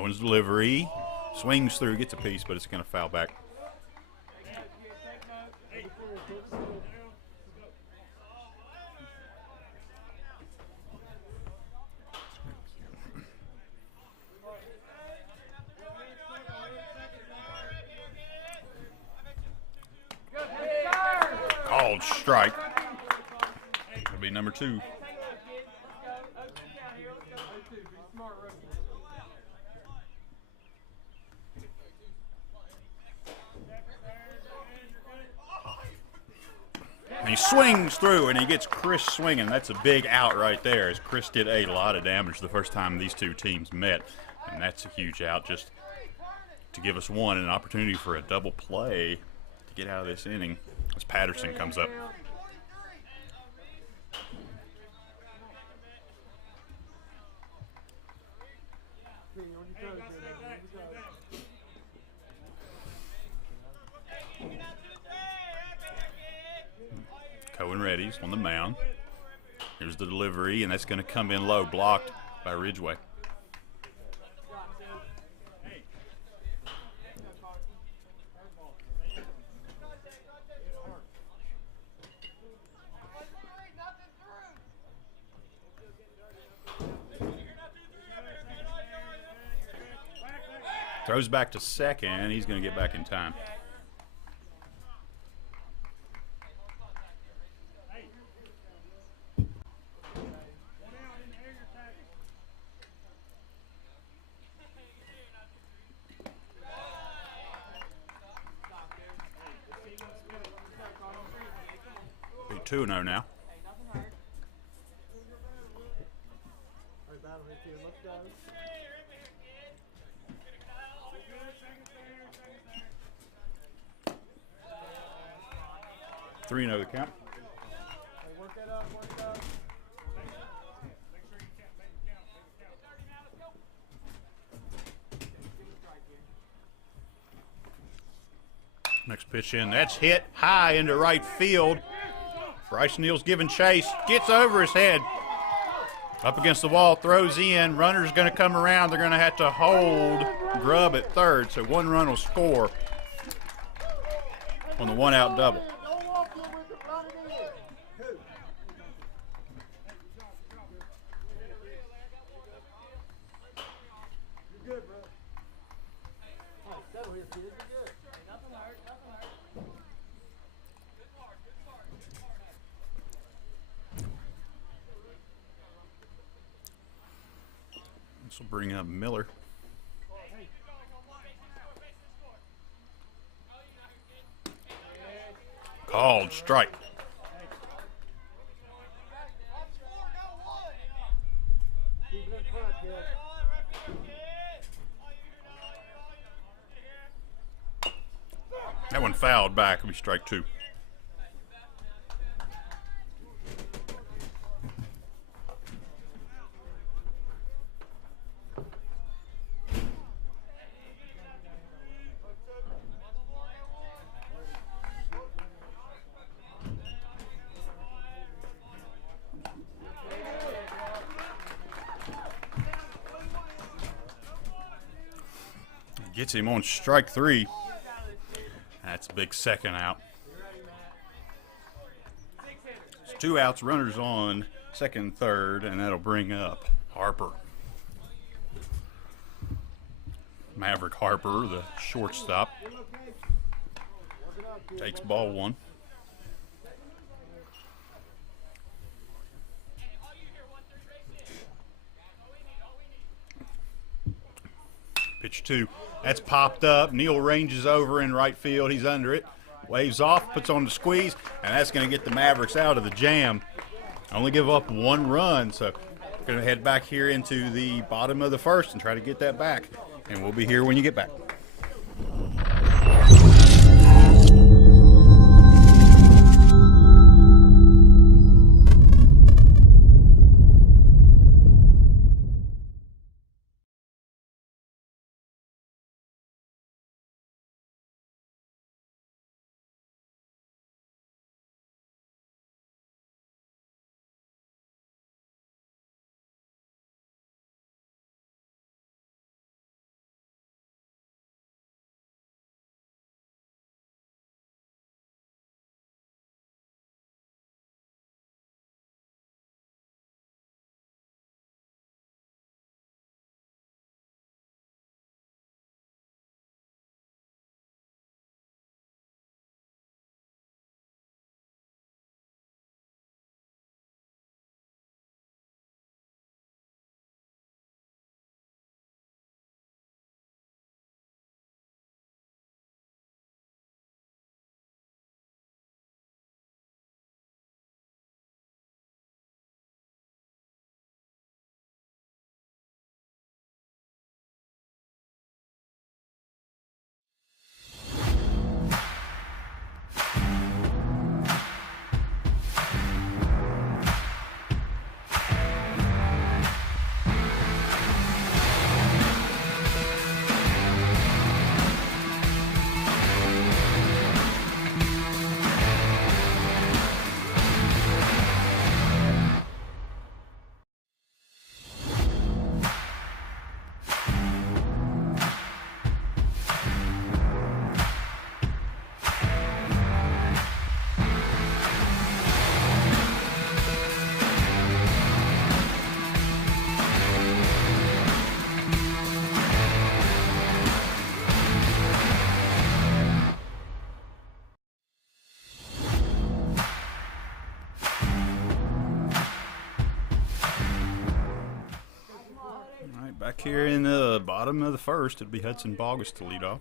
Owens delivery. Swings through, gets a piece, but it's going to foul back. Called strike. It'll be number 2. And he swings through, and he gets Chris swinging. That's a big out right there, as Chris did a lot of damage the first time these two teams met. And that's a huge out, just to give us one an opportunity for a double play to get out of this inning as Patterson comes up. Cohen ready's on the mound. Here's the delivery, and that's going to come in low, blocked by Ridgway. Throws back to second. He's going to get back in time. Be 2-0 now. Three the count. Next pitch in, that's hit high into right field. Bryce Neal's giving chase, gets over his head. Up against the wall, throws in, runner's gonna come around. They're gonna have to hold Grubb at third, so 1 run will score on the 1-out double. This will bring up Miller. Called strike. That one fouled back. It'll be strike 2. Gets him on strike 3. That's a big second out. It's 2 outs, runners on second, third, and that'll bring up Harper. Maverick Harper, the shortstop, takes ball 1. Pitch 2. That's popped up. Neal ranges over in right field. He's under it. Waves off, puts on the squeeze, and that's going to get the Mavericks out of the jam. Only give up 1 run, so we're going to head back here into the bottom of the first and try to get that back. And we'll be here when you get back. Back here in the bottom of the first, it'll be Hudson Bogus to lead off.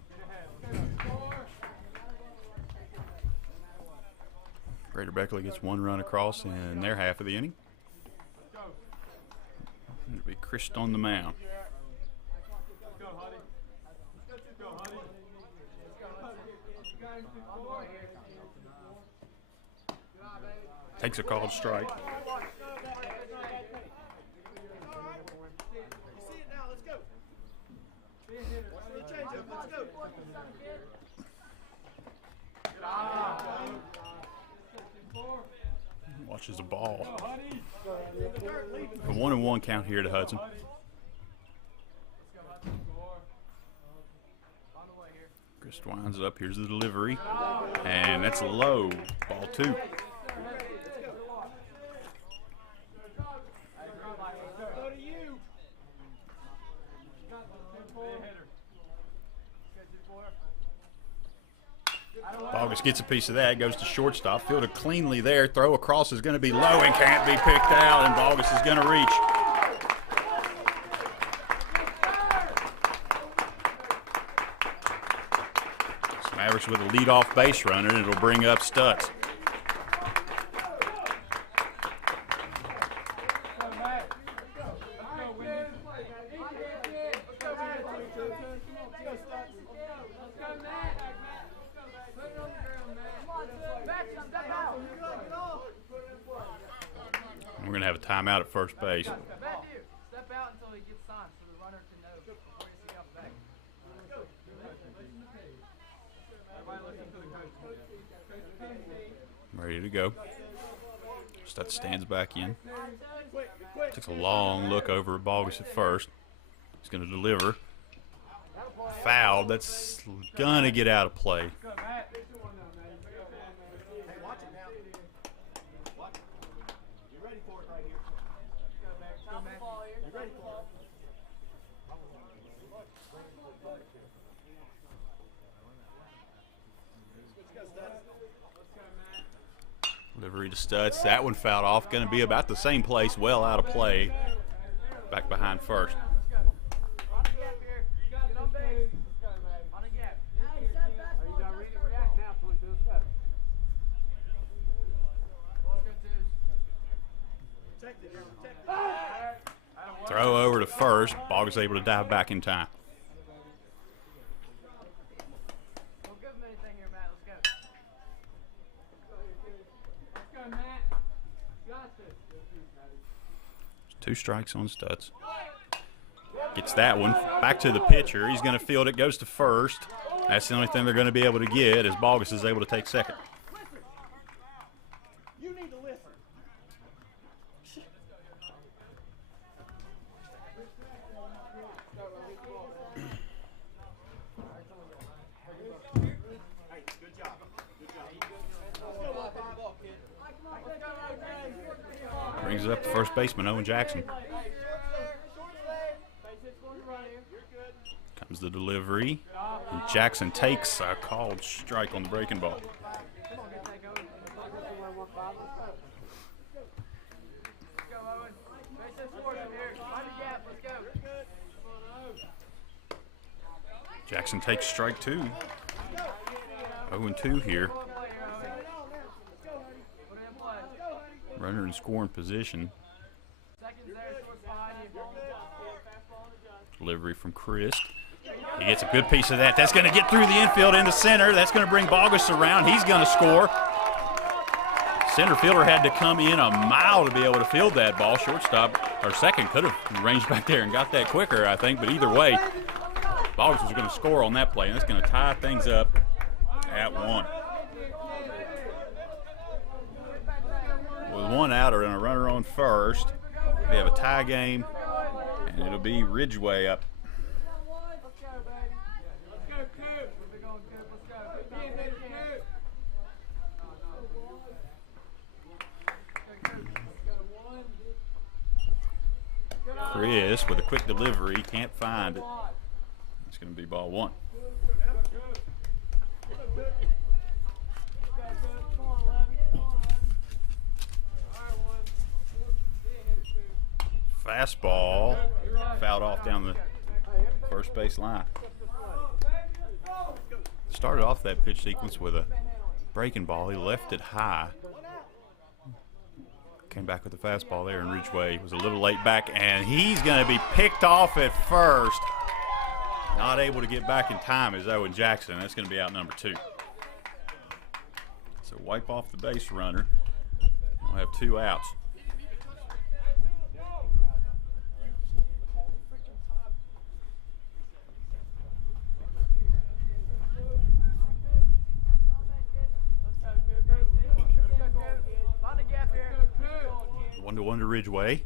Greater Beckley gets one run across in their half of the inning. It'll be Christ on the mound. Takes a called strike. Watches the ball. A 1-1 count here to Hudson. Chris winds it up. Here's the delivery. And that's low. Ball 2. Bogus gets a piece of that, goes to shortstop, fielded cleanly there. Throw across is going to be low and can't be picked out, and Bogus is going to reach. So Mavericks with a leadoff base runner, and it'll bring up Stutz. We're going to have a timeout at first base. Step out until he gets signed so the runner can know before you see out back. Ready to go. Stutz stands back in. Takes a long look over at Bogus at first. He's going to deliver. Foul. That's going to get out of play. Delivery to Stutz. That one fouled off. Going to be about the same place. Well out of play. Back behind first. Throw over to first. Bogus able to dive back in time. Two strikes on Stutz. Gets that one. Back to the pitcher. He's going to field it. Goes to first. That's the only thing they're going to be able to get as Bogus is able to take second. You need to listen. Hey, good job. Good job. Brings it up to first baseman Owen Jackson. Comes the delivery. And Jackson takes a called strike on the breaking ball. Jackson takes strike 2. 0-2 here. Runner in scoring position. Delivery from Chris. He gets a good piece of that. That's going to get through the infield into center. That's going to bring Bogus around. He's going to score. Center fielder had to come in a mile to be able to field that ball. Shortstop, or second, could have ranged back there and got that quicker, I think. But either way, Bogus was going to score on that play, and that's going to tie things up at 1. With one out and a runner on first, we have a tie game, and it'll be Ridgeway up. Chris with a quick delivery, can't find it. It's going to be ball 1. Fastball fouled off down the first base line. Started off that pitch sequence with a breaking ball. He left it high. Came back with the fastball there, and Ridgeway was a little late back, and he's going to be picked off at first. Not able to get back in time is Owen Jackson. That's going to be out number 2. So wipe off the base runner. We'll have 2 outs. One to Ridgeway,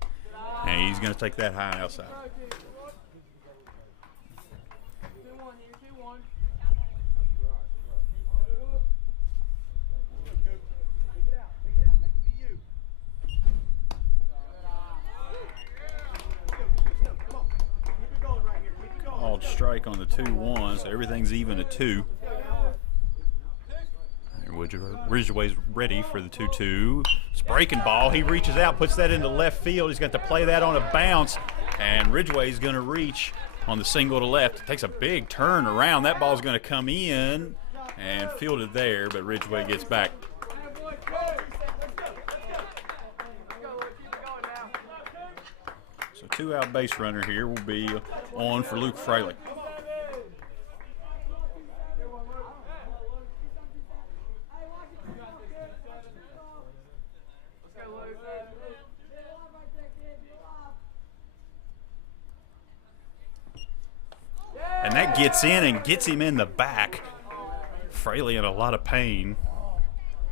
and he's going to take that high and outside. Called strike on the 2-1, so everything's even at 2. Ridgeway's ready for the 2-2. It's breaking ball. He reaches out, puts that into left field. He's got to play that on a bounce, and Ridgeway's going to reach on the single to left. It takes a big turn around. That ball's going to come in and fielded there, but Ridgeway gets back. So 2-out base runner here will be on for Luke Fraley. And that gets in and gets him in the back. Fraley in a lot of pain.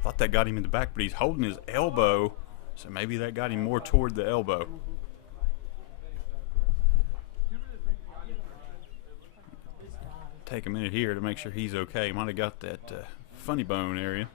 Thought that got him in the back, but he's holding his elbow, so maybe that got him more toward the elbow. Take a minute here to make sure he's okay. He might have got that funny bone area.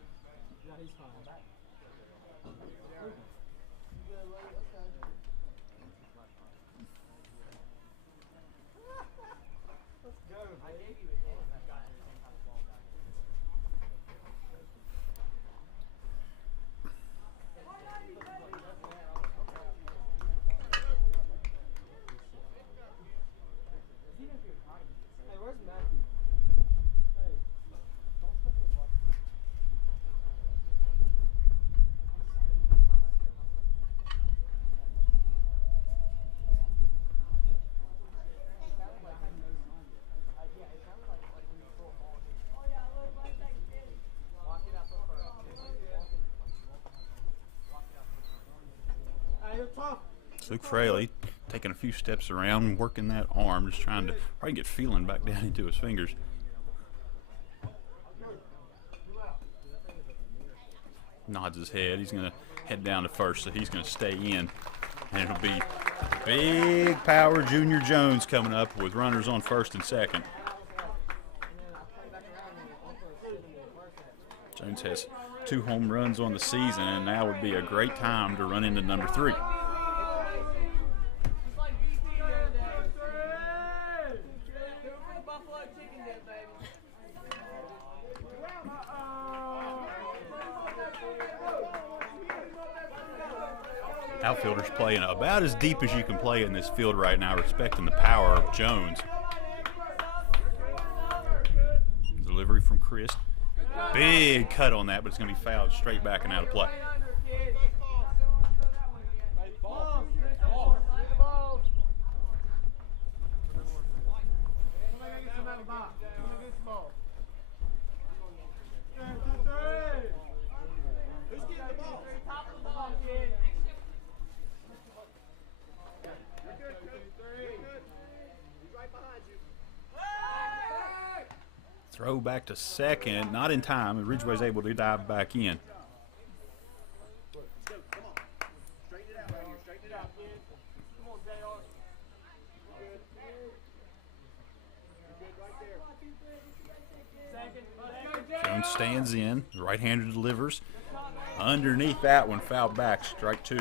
Luke Fraley taking a few steps around, working that arm, just trying to probably get feeling back down into his fingers. Nods his head. He's going to head down to first, so he's going to stay in. And it'll be big power Junior Jones coming up with runners on first and second. Jones has 2 home runs on the season, and now would be a great time to run into number 3. Outfielders playing about as deep as you can play in this field right now, respecting the power of Jones. Delivery from Chris. Big cut on that, but it's going to be fouled straight back and out of play. Throw back to second, not in time, and Ridgeway's able to dive back in. Jones stands in, right-hander delivers. Underneath that one, fouled back, strike 2.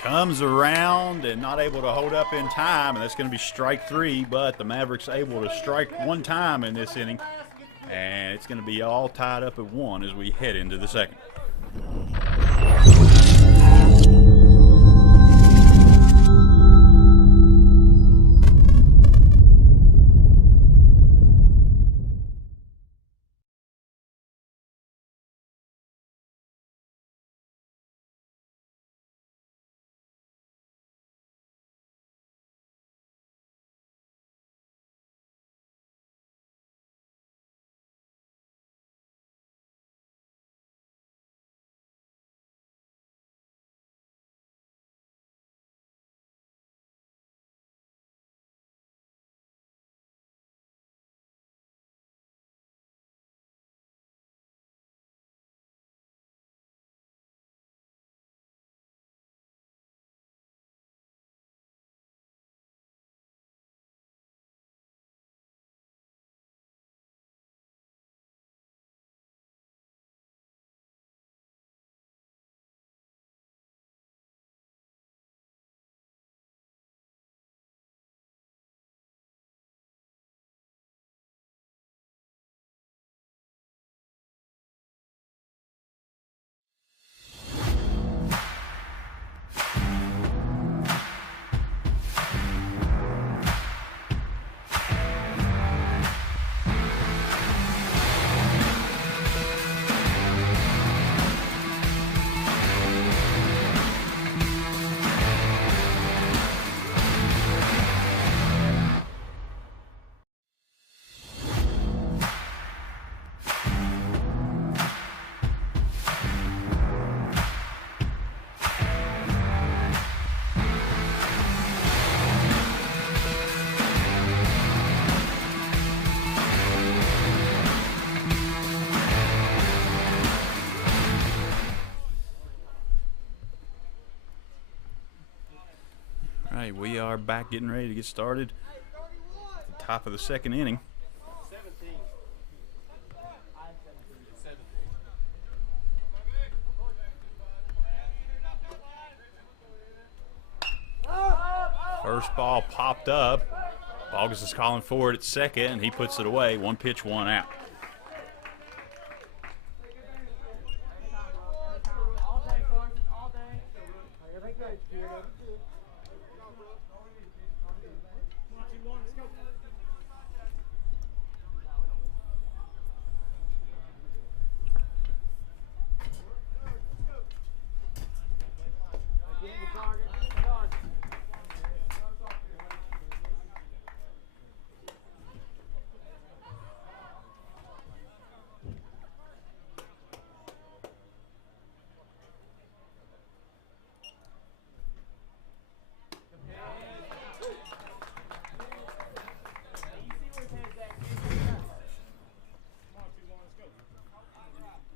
Comes around and not able to hold up in time, and that's going to be strike 3, but the Mavericks able to strike 1 time in this inning, and it's going to be all tied up at 1 as we head into the second. All right, we are back getting ready to get started. At the top of the second inning. First ball popped up. August is calling for it at second, and he puts it away. 1 pitch, 1 out.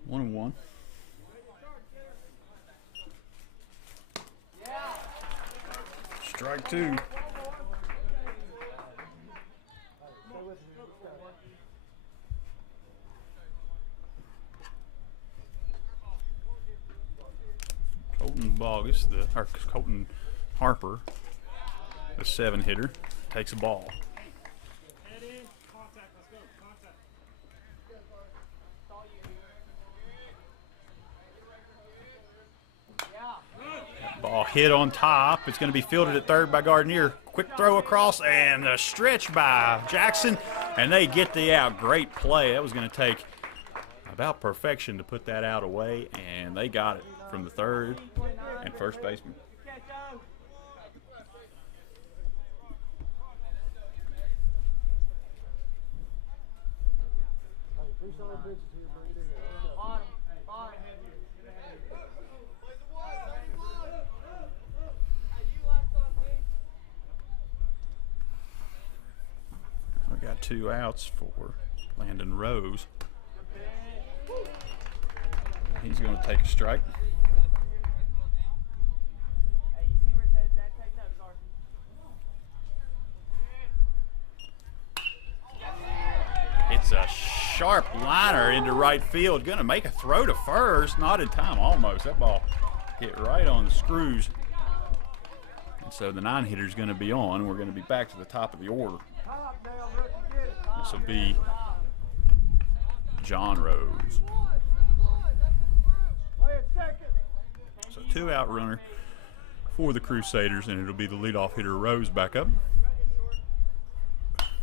One and one. Strike 2. Colton Harper, the 7-hitter, takes a ball. Ball hit on top. It's going to be fielded at third by Gardner. Quick throw across and a stretch by Jackson, and they get the out. Great play. That was going to take about perfection to put that out away, and they got it from the third and first baseman. We got 2 outs for Landon Rose. He's going to take a strike. It's a sharp liner into right field. Going to make a throw to first. Not in time, almost. That ball hit right on the screws. And so the 9-hitter is going to be on. We're going to be back to the top of the order. This will be John Rose. So 2-out runner for the Crusaders, and it'll be the leadoff hitter Rose back up.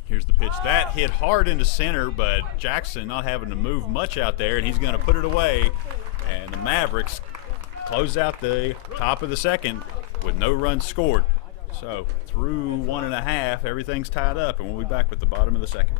Here's the pitch. That hit hard into center, but Jackson not having to move much out there, and he's going to put it away. And the Mavericks close out the top of the second with no runs scored. So through 1.5, everything's tied up, and we'll be back with the bottom of the second.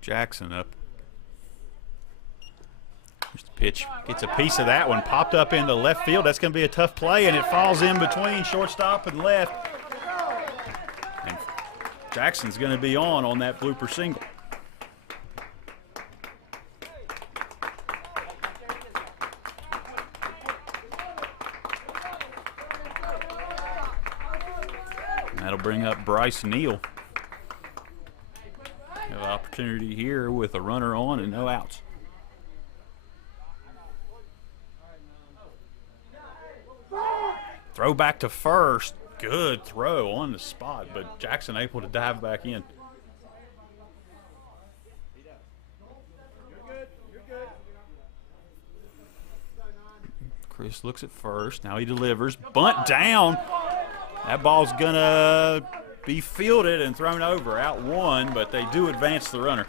Jackson up. Here's the pitch. Gets a piece of that one. Popped up into left field. That's going to be a tough play, and it falls in between shortstop and left. And Jackson's going to be on that blooper single. And that'll bring up Bryce Neal. Have an opportunity here with a runner on and no outs. Throw back to first. Good throw on the spot, but Jackson able to dive back in. Chris looks at first. Now he delivers. Bunt down. That ball's going to be fielded and thrown over. Out one, but they do advance the runner.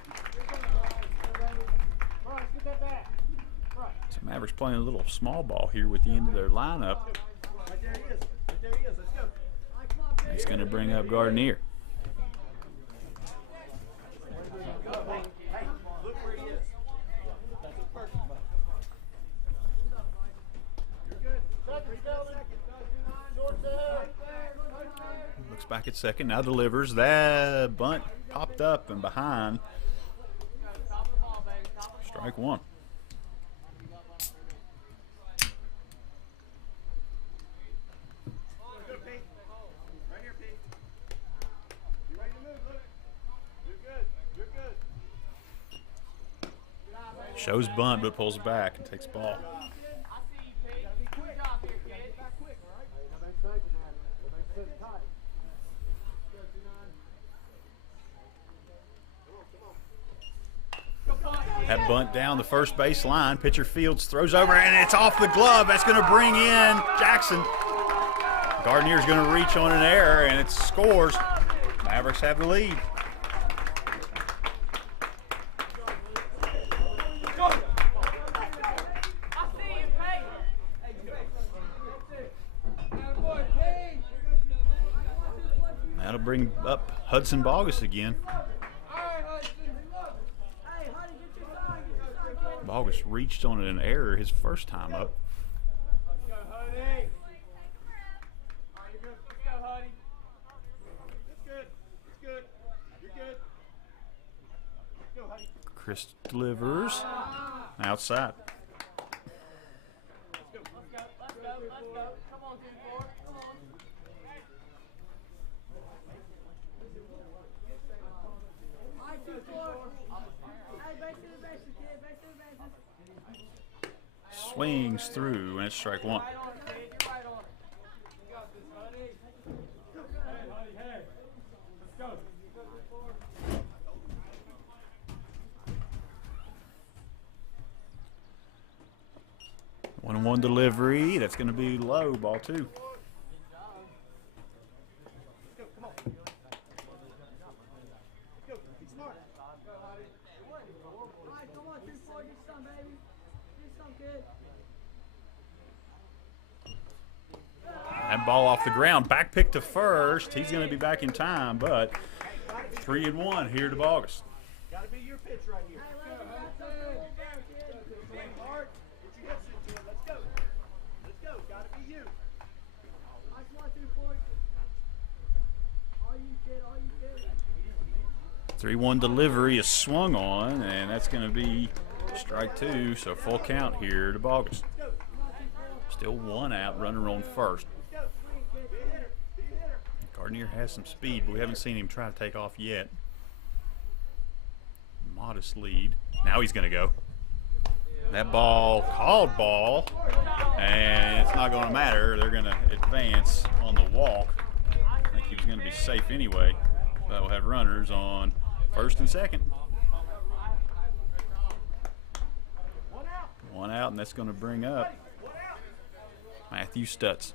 So Mavericks playing a little small ball here with the end of their lineup. He's going to bring up Gardner. Looks back at second, now delivers. That bunt popped up and behind. Strike one. Shows bunt, but pulls back and takes ball. That bunt down the first base line. Pitcher fields, throws over, and it's off the glove. That's going to bring in Jackson. Gardner's going to reach on an error, and it scores. Mavericks have the lead. bring up Hudson Bogus again. Bogus reached on an error his first time up. Chris delivers outside. Swings through, and it's strike one. One delivery. That's going to be low, ball two. That ball off the ground. Back pick to first. He's going to be back in time, but 3-1 here to Bogus. Got to be your pitch right here. Stand hard. Get your hips into it. Let's go. Let's go. Got to be you. 3-1 delivery is swung on, and that's going to be strike two, so full count here to Bogus. Still one out, runner on first. Gardner has some speed, but we haven't seen him try to take off yet. Modest lead. Now he's going to go. That ball, called ball, and it's not going to matter. They're going to advance on the walk. I think he was going to be safe anyway. That will have runners on first and second. One out, and that's going to bring up Matthew Stutz.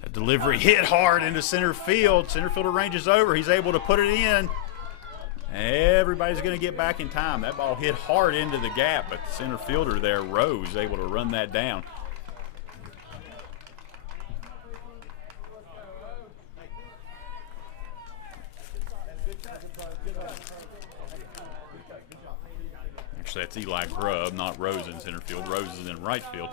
That delivery hit hard into center field. Center fielder ranges over. He's able to put it in. Everybody's going to get back in time. That ball hit hard into the gap, but the center fielder there, Rose, able to run that down. Actually, that's Eli Grubb, not Rose in center field. Rose is in right field.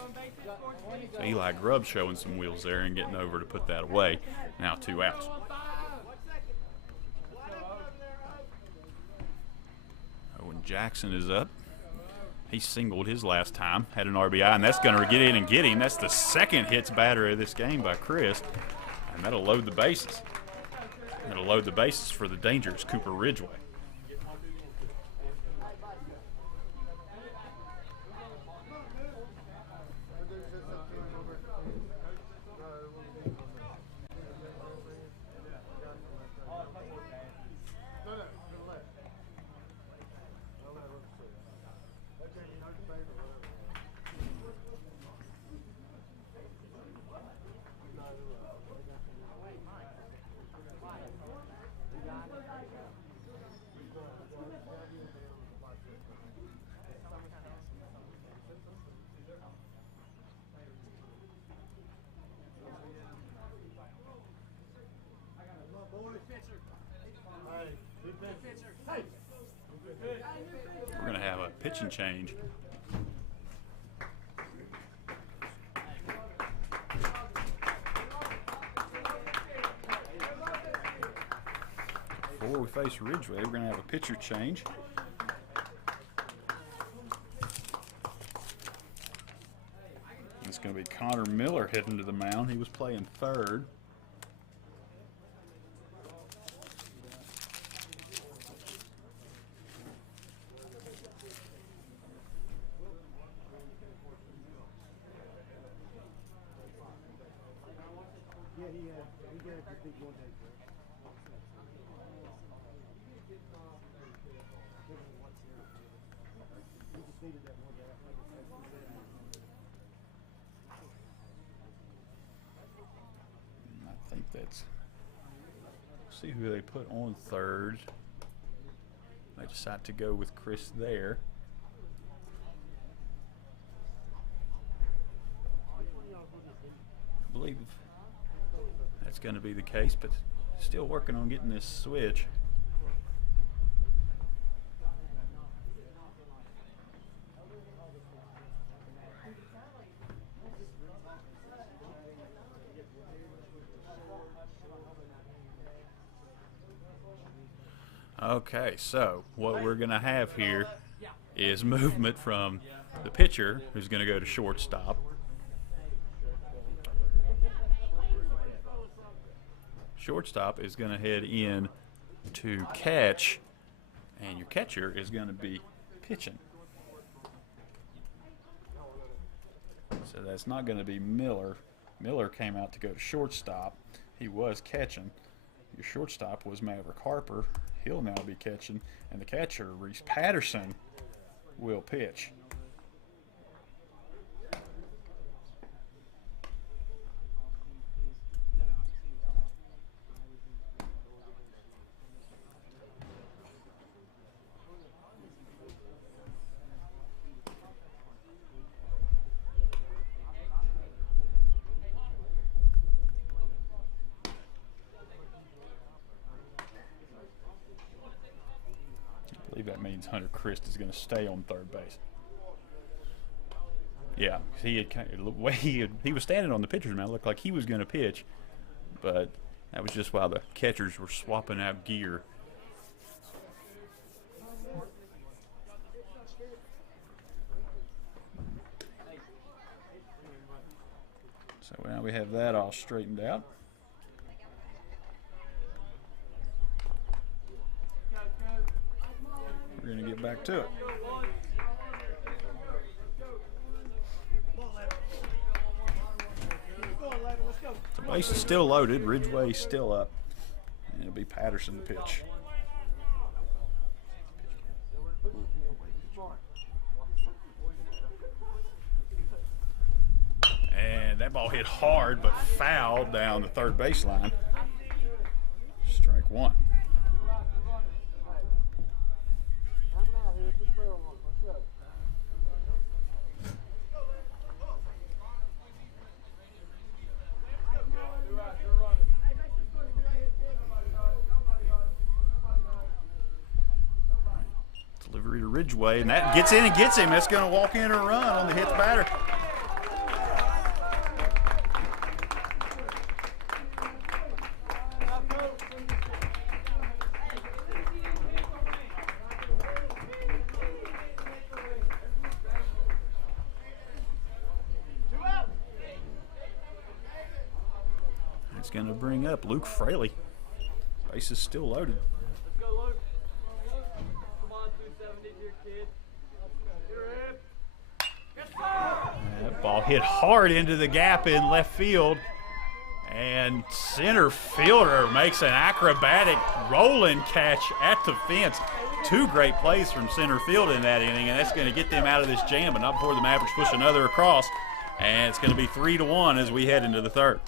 So Eli Grubb showing some wheels there and getting over to put that away. Now 2 outs. Owen Jackson is up. He singled his last time, had an RBI, and that's going to get in and get him. That's the second hits batter of this game by Chris, and that'll load the bases. That'll load the bases for the dangerous Cooper Ridgeway. We're going to have a pitching change. Before we face Ridgeway, we're going to have a pitcher change. It's going to be Connor Miller heading to the mound. He was playing third. Needed that one. Let's see who they put on third. They decide to go with Chris there. I believe that's going to be the case, but still working on getting this switch. Okay, so what we're going to have here is movement from the pitcher, who's going to go to shortstop. Shortstop is going to head in to catch, and your catcher is going to be pitching. So that's not going to be Miller. Miller came out to go to shortstop. He was catching. Your shortstop was Maverick Harper. He'll now be catching, and the catcher, Reese Patterson, will pitch. I believe that means Hunter Christ is going to stay on third base. Yeah, he was standing on the pitcher's mound. It looked like he was going to pitch, but that was just while the catchers were swapping out gear. So now we have that all straightened out. We're going to get back to it. The base is still loaded. Ridgeway is still up. And it'll be Patterson to pitch. And that ball hit hard but fouled down the third baseline. Strike one. Delivery to Ridgeway, and that gets in and gets him. That's going to walk in or run on the hit batter. It's going to bring up Luke Fraley. Base is still loaded. That ball hit hard into the gap in left field, and center fielder makes an acrobatic rolling catch at the fence. Two great plays from center field in that inning, and that's going to get them out of this jam, but not before the Mavericks push another across, and it's going to be 3-1 as we head into the third.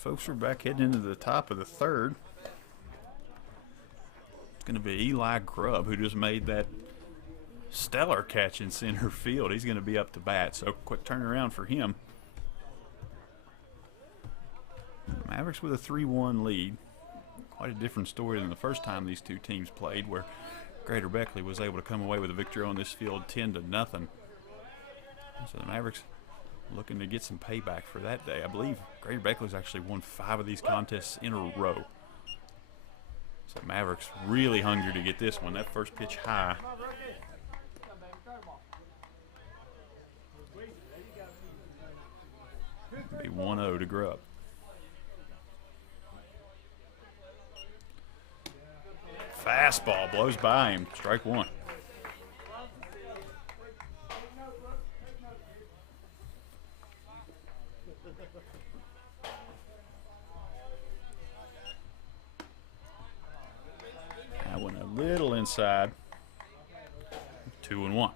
Folks, we're back heading into the top of the third. It's going to be Eli Grubb, who just made that stellar catch in center field. He's going to be up to bat, so quick turnaround for him. Mavericks with a 3-1 lead. Quite a different story than the first time these two teams played, where Greater Beckley was able to come away with a victory on this field 10-0. So the Mavericks looking to get some payback for that day. I believe Greater Beckley's actually won 5 of these contests in a row. So Mavericks really hungry to get this one. That first pitch high. Be 1-0 to Grubb. Fastball blows by him. Strike one. That one a little inside. 2-1.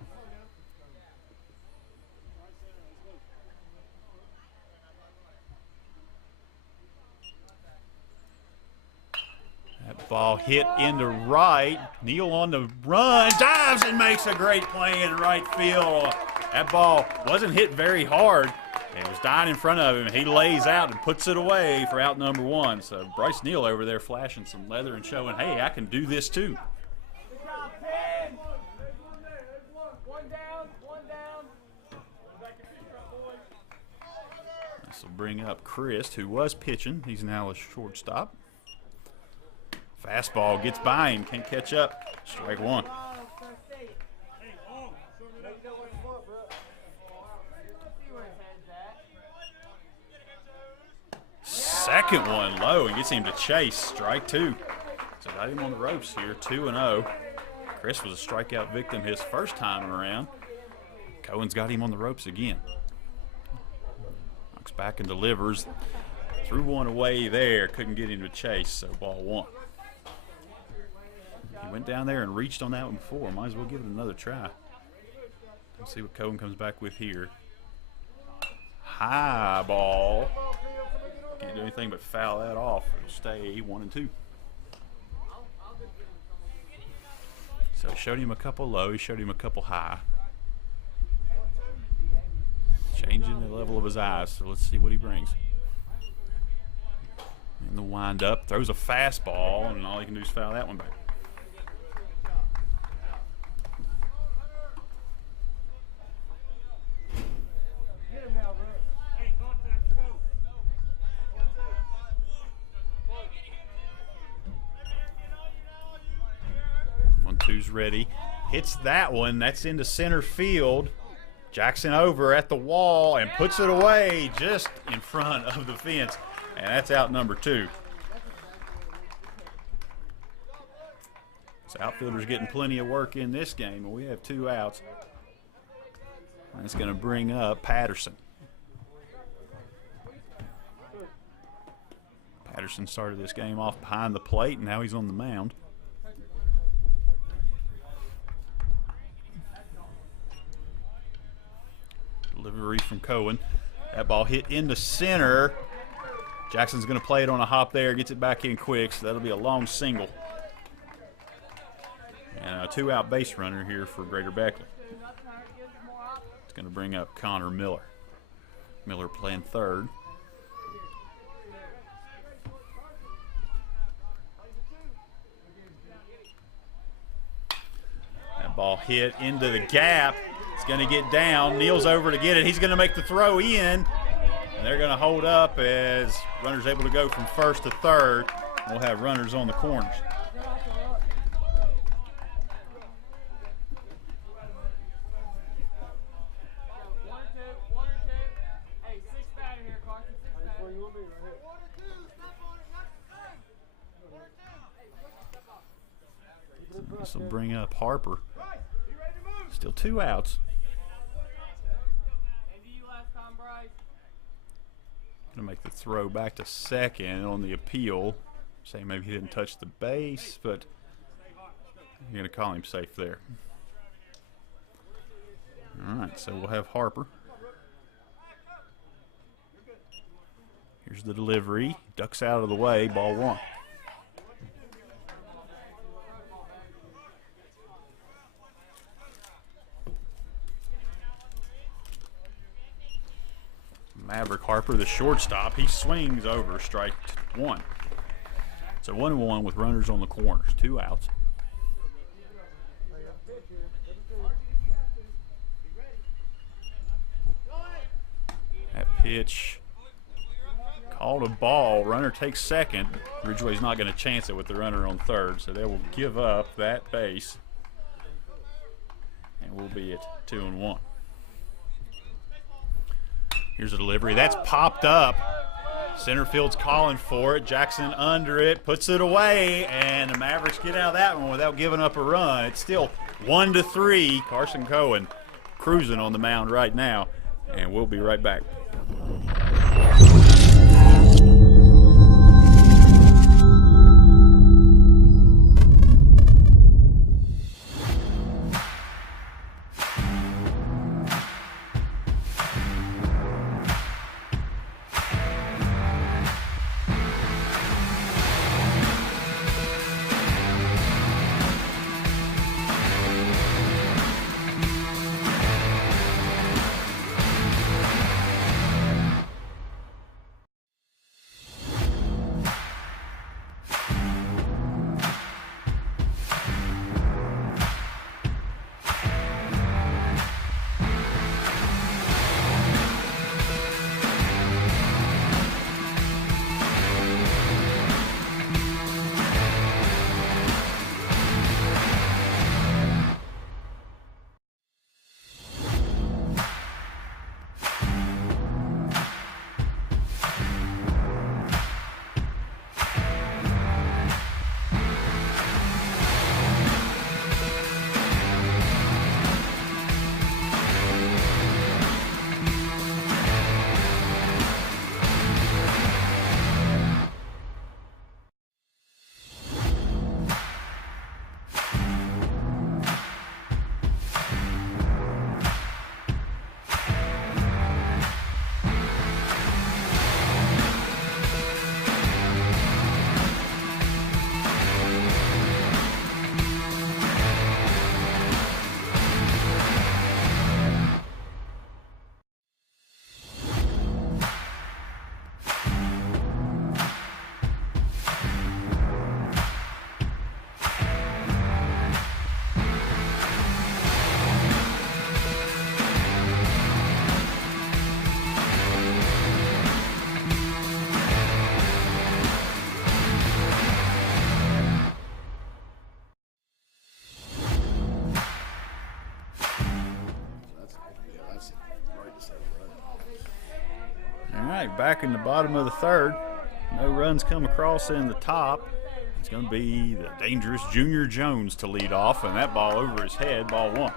That ball hit into right. Neal on the run, dives and makes a great play in right field. That ball wasn't hit very hard. It was dying in front of him. He lays out and puts it away for out number 1. So Bryce Neal over there flashing some leather and showing, hey, I can do this too. This will bring up Chris, who was pitching. He's now a shortstop. Fastball gets by him, can't catch up. Strike one. Second one low and gets him to chase. Strike two. So got him on the ropes here, 2-0. Chris was a strikeout victim his first time around. Cohen's got him on the ropes again. Knocks back and delivers. Threw one away there, couldn't get him to chase, so ball one. He went down there and reached on that one before. Might as well give it another try. Let's see what Cohen comes back with here. High ball. Can't do anything but foul that off. It'll stay 1-2. So he showed him a couple low. He showed him a couple high. Changing the level of his eyes. So let's see what he brings. In the windup, throws a fastball, and all he can do is foul that one back. Two's ready. Hits that one. That's into center field. Jackson over at the wall and puts it away just in front of the fence. And that's out number 2. So outfielders getting plenty of work in this game. We have 2 outs. That's going to bring up Patterson. Patterson started this game off behind the plate, and now he's on the mound. Delivery from Cohen. That ball hit into center. Jackson's going to play it on a hop there, gets it back in quick, so that'll be a long single. And a 2-out base runner here for Greater Beckley. It's going to bring up Connor Miller. Miller playing third. That ball hit into the gap. It's going to get down. Neal's over to get it. He's going to make the throw in. And they're going to hold up as runners able to go from first to third. We'll have runners on the corners. This will bring up Harper. Still 2 outs. Gonna make the throw back to second on the appeal. Say maybe he didn't touch the base, but you're gonna call him safe there. All right, so we'll have Harper. Here's the delivery. Ducks out of the way. Ball 1. Maverick Harper, the shortstop, he swings over, strike 1. It's a 1-1 with runners on the corners, 2 outs. That pitch called a ball. Runner takes second. Ridgeway's not going to chance it with the runner on third, so they will give up that base. And we'll be at 2-1. Here's a delivery. That's popped up. Center field's calling for it. Jackson under it, puts it away, and the Mavericks get out of that one without giving up a run. It's still 1-3. Carson Cohen cruising on the mound right now, and we'll be right back. Back in the bottom of the third. No runs come across in the top. It's going to be the dangerous Junior Jones to lead off, and that ball over his head, ball 1.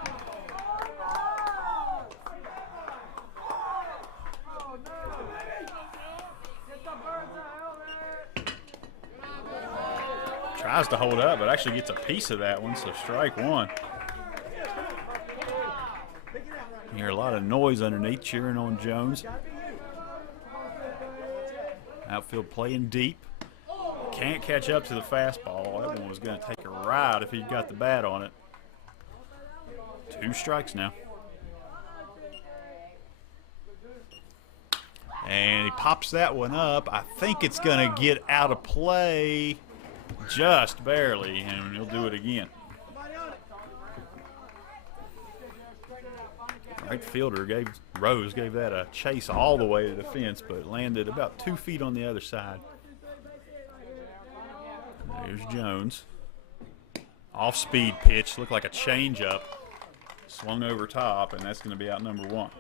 Tries to hold up, but actually gets a piece of that one, so strike 1. You hear a lot of noise underneath cheering on Jones. Outfield playing deep. Can't catch up to the fastball. That one was going to take a ride if he'd got the bat on it. 2 strikes now. And he pops that one up. I think it's going to get out of play just barely, and he'll do it again. Right fielder Rose gave that a chase all the way to the fence, but landed about 2 feet on the other side. There's Jones. Off-speed pitch, looked like a changeup. Swung over top, and that's going to be out number 1.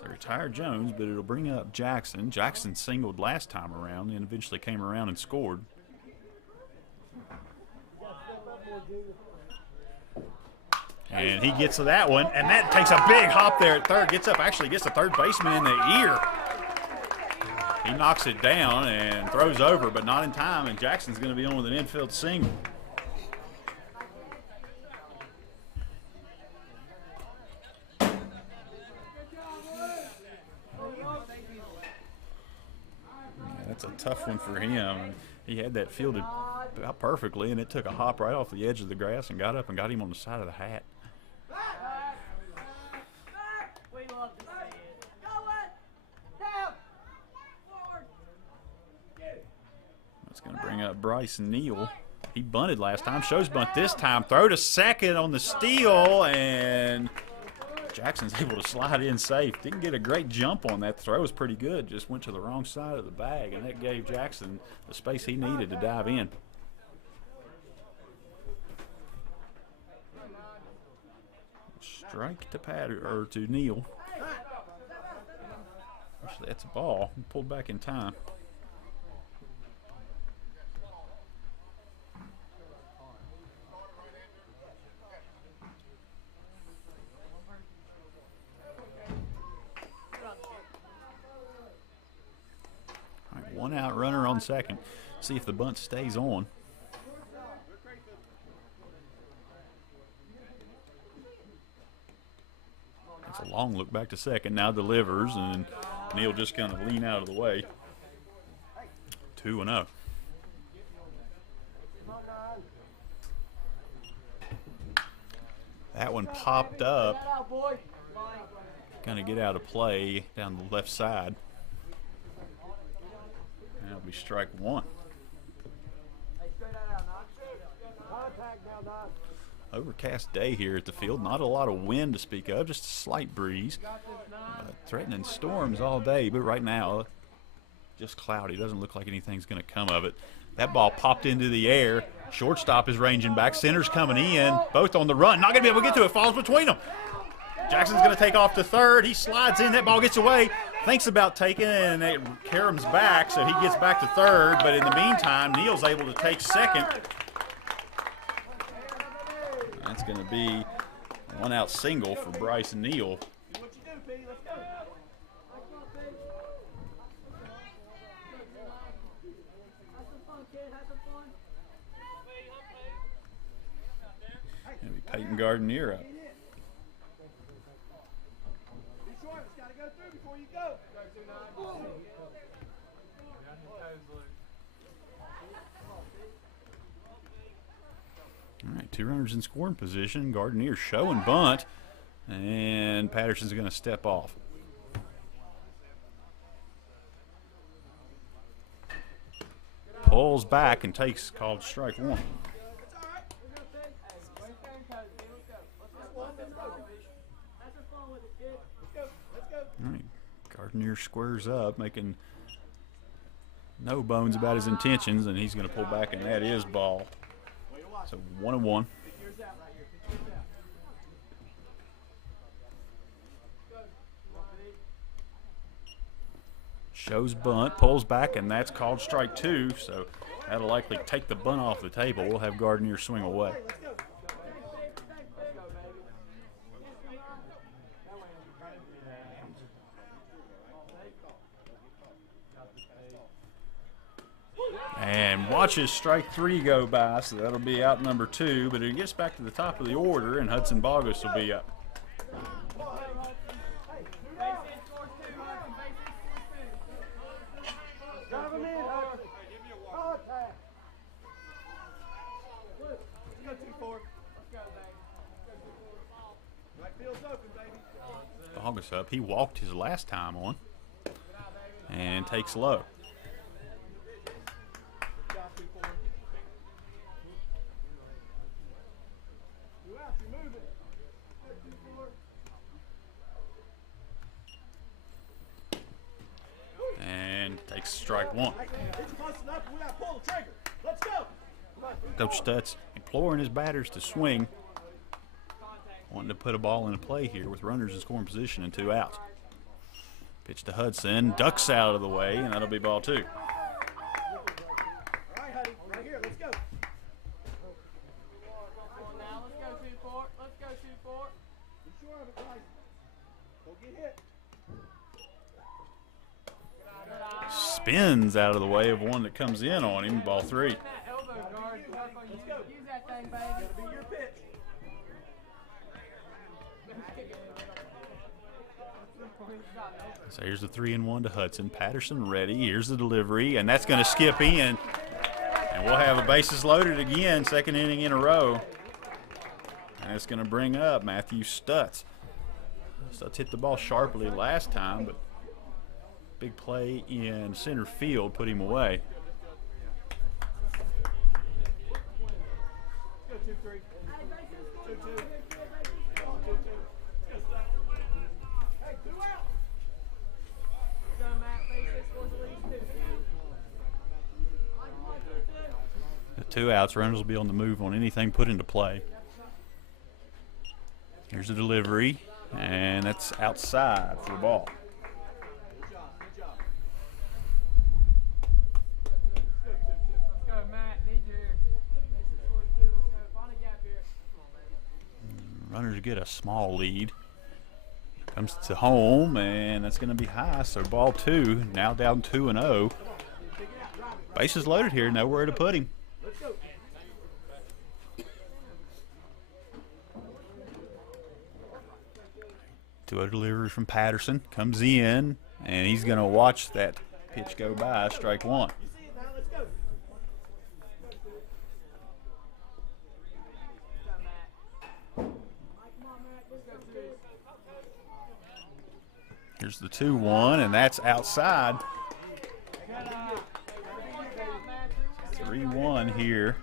So retired Jones, but it'll bring up Jackson. Jackson singled last time around and eventually came around and scored. And he gets to that one, and that takes a big hop there at third. Gets up, actually gets the third baseman in the ear. He knocks it down and throws over, but not in time, and Jackson's going to be on with an infield single. tough one for him. He had that fielded about perfectly, and it took a hop right off the edge of the grass and got up and got him on the side of the hat. We love to see it. That's going to bring up Bryce Neal. He bunted last time. Shows bunt this time. Throw to second on the steal, and Jackson's able to slide in safe. Didn't get a great jump on that. Throw was pretty good. Just went to the wrong side of the bag, and that gave Jackson the space he needed to dive in. Strike to Neal. Actually, that's a ball. Pulled back in time. All right, one out runner on second. See if the bunt stays on. It's a long look back to second. Now delivers, and Neal just kind of lean out of the way. 2-0. That one popped up. Going to get out of play down the left side. That'll be strike one. Overcast day here at the field. Not a lot of wind to speak of, just a slight breeze. Threatening storms all day, but right now, just cloudy. Doesn't look like anything's going to come of it. That ball popped into the air. Shortstop is ranging back. Center's coming in. Both on the run. Not going to be able to get to it. Falls between them. Jackson's going to take off to third. He slides in. That ball gets away. Thinks about taking it, and it caroms back, so he gets back to third. But in the meantime, Neal's able to take second. That's going to be a one-out single for Bryce Neal. Going to be Peyton Gardenier up. All right, two runners in scoring position. Gardenier showing bunt, and Patterson's going to step off. Pulls back and takes called strike one. All right, Gardenier squares up, making no bones about his intentions, and he's going to pull back, and that is ball. So 1-1. Shows bunt, pulls back, and that's called strike two. So that'll likely take the bunt off the table. We'll have Gardenier swing away. And watches strike three go by, so that'll be out number two, but it gets back to the top of the order, and Hudson Bogus will be up. Bogus up. He walked his last time on and takes low. And takes strike one. Coach Stutz imploring his batters to swing, wanting to put a ball into play here with runners in scoring position and two outs. Pitch to Hudson, ducks out of the way, and that'll be ball two. Spins out of the way of one that comes in on him, ball three. So here's the 3-1 to Hudson. Patterson ready. Here's the delivery, and that's going to skip in. And we'll have the bases loaded again, second inning in a row. And it's going to bring up Matthew Stutz. Stutz hit the ball sharply last time, but big play in center field put him away. Go 2-3. 2-2. Hey, 2 out. The 2 outs, runners will be on the move on anything put into play. Here's the delivery, and that's outside for the ball. Good job. Good job. Let's go, Matt. Need you here. Let's go. Find a gap here. Come on, baby. Runners get a small lead. Comes to home, and that's going to be high, so ball 2, now down 2-0. Bases loaded here, nowhere to put him. Let's go. 2-0 delivery from Patterson. Comes in, and he's going to watch that pitch go by, strike 1. You see it now. Let's go. Here's the 2-1, and that's outside. 3-1 here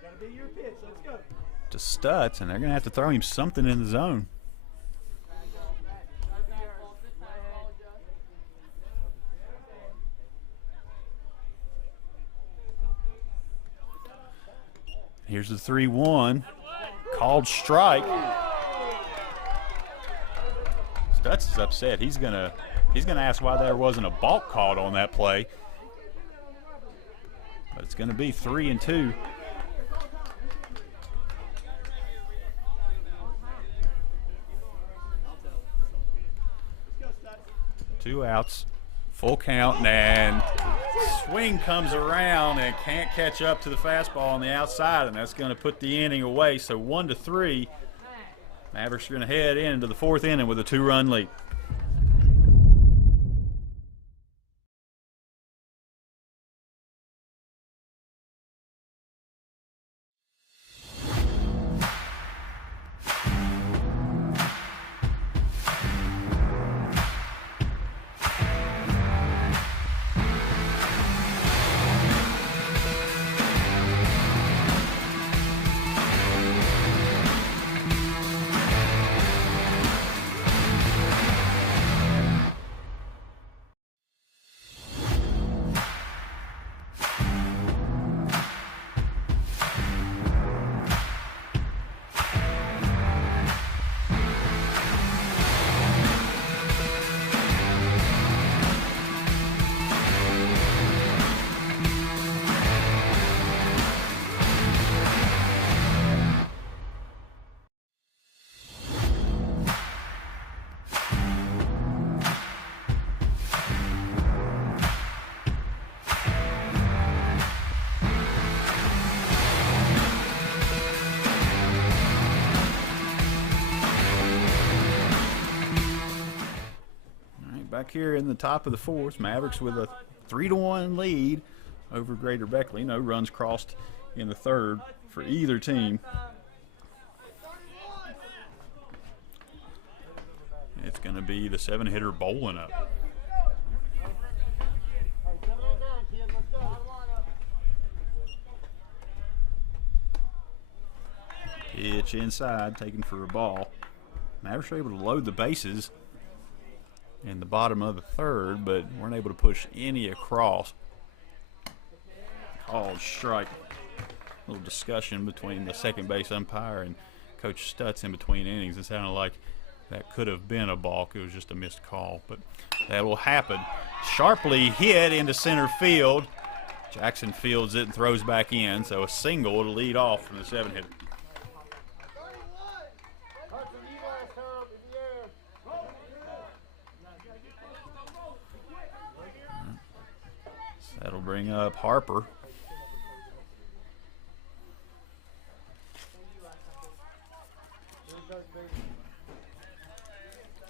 Gotta be your pitch. Let's go. to Stutz, and they're going to have to throw him something in the zone. Here's the 3-1, called strike. Stutz is upset. He's gonna ask why there wasn't a balk called on that play. But it's gonna be 3-2. Two outs, full count, and swing comes around and can't catch up to the fastball on the outside, and that's going to put the inning away. So 1-3. Mavericks are going to head into the 4th inning with a 2-run lead. Back here in the top of the 4th, Mavericks with a 3-1 lead over Greater Beckley. No runs crossed in the 3rd for either team. It's going to be the 7-hitter bowling up. Pitch inside, taken for a ball. Mavericks were able to load the bases in the bottom of the 3rd, but weren't able to push any across. Called strike. A little discussion between the second base umpire and Coach Stutz in between innings. It sounded like that could have been a balk. It was just a missed call, but that will happen. Sharply hit into center field. Jackson fields it and throws back in, so a single to lead off from the 7-hitter. That'll bring up Harper.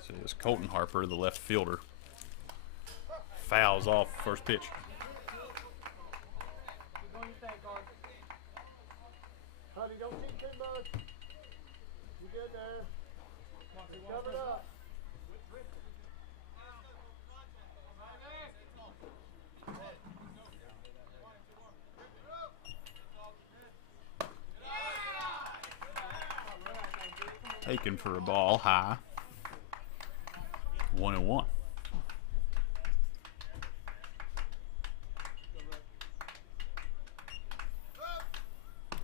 So this Colton Harper, the left fielder, fouls off first pitch. Keep doing your thing, guard. Honey, don't cheat too much. You good there? Come on, see, Cover it up. Taken for a ball high. 1-1.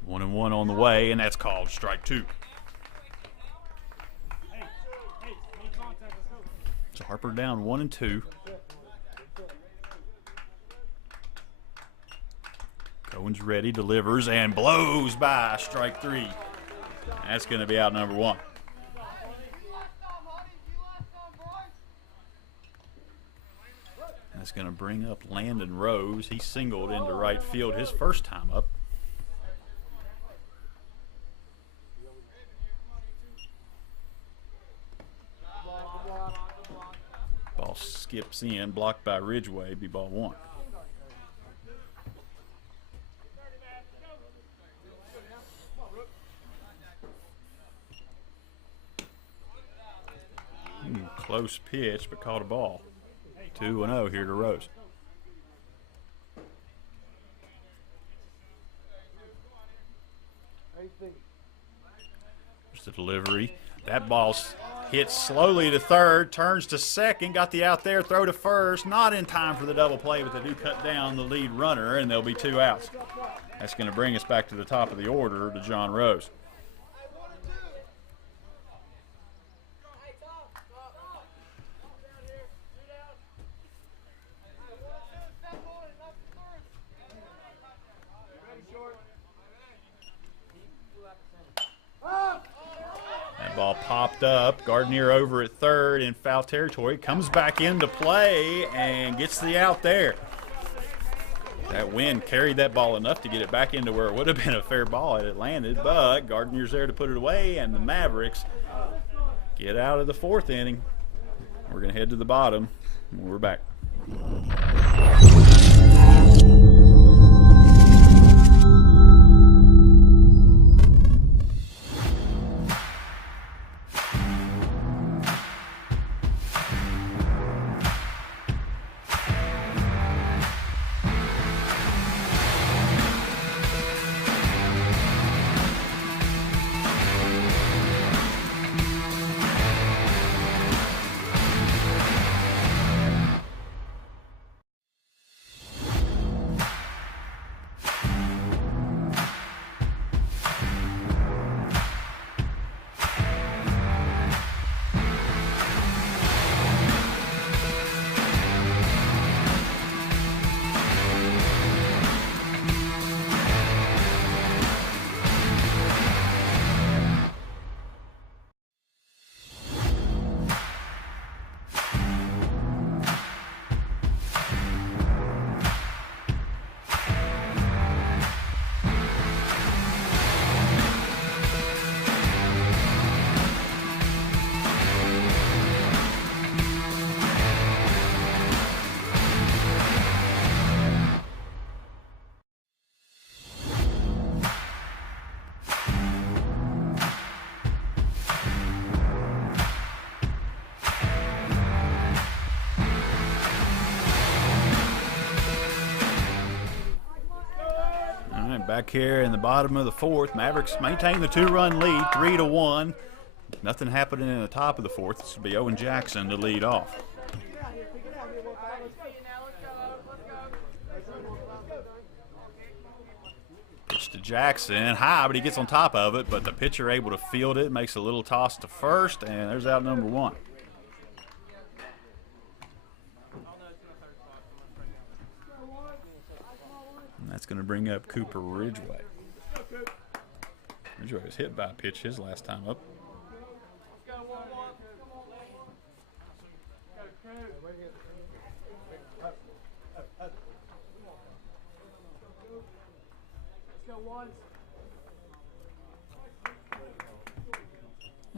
One and one on the way, and that's called strike two. Hey, need contact, let's go. So Harper down 1-2. Cohen's ready, delivers, and blows by strike three. That's going to be out number one. That's going to bring up Landon Rose. He singled into right field his first time up. Ball skips in, blocked by Ridgeway, be ball one. Close pitch, but caught a ball. 2-0 here to Rose. There's the delivery. That ball's hit slowly to third, turns to second, got the out there, throw to first. Not in time for the double play, but they do cut down the lead runner, and there'll be 2 outs. That's going to bring us back to the top of the order to John Rose. Ball popped up. Gardner over at third in foul territory. Comes back into play and gets the out there. That wind carried that ball enough to get it back into where it would have been a fair ball had it landed, but Gardner's there to put it away, and the Mavericks get out of the 4th inning. We're going to head to the bottom when we're back. Back here in the bottom of the 4th, Mavericks maintain the 2-run lead, 3-1. Nothing happening in the top of the 4th. This will be Owen Jackson to lead off. Pitch to Jackson, high, but he gets on top of it, but the pitcher able to field it, makes a little toss to first, and there's out number one. That's going to bring up Cooper Ridgeway. Ridgeway was hit by a pitch his last time up.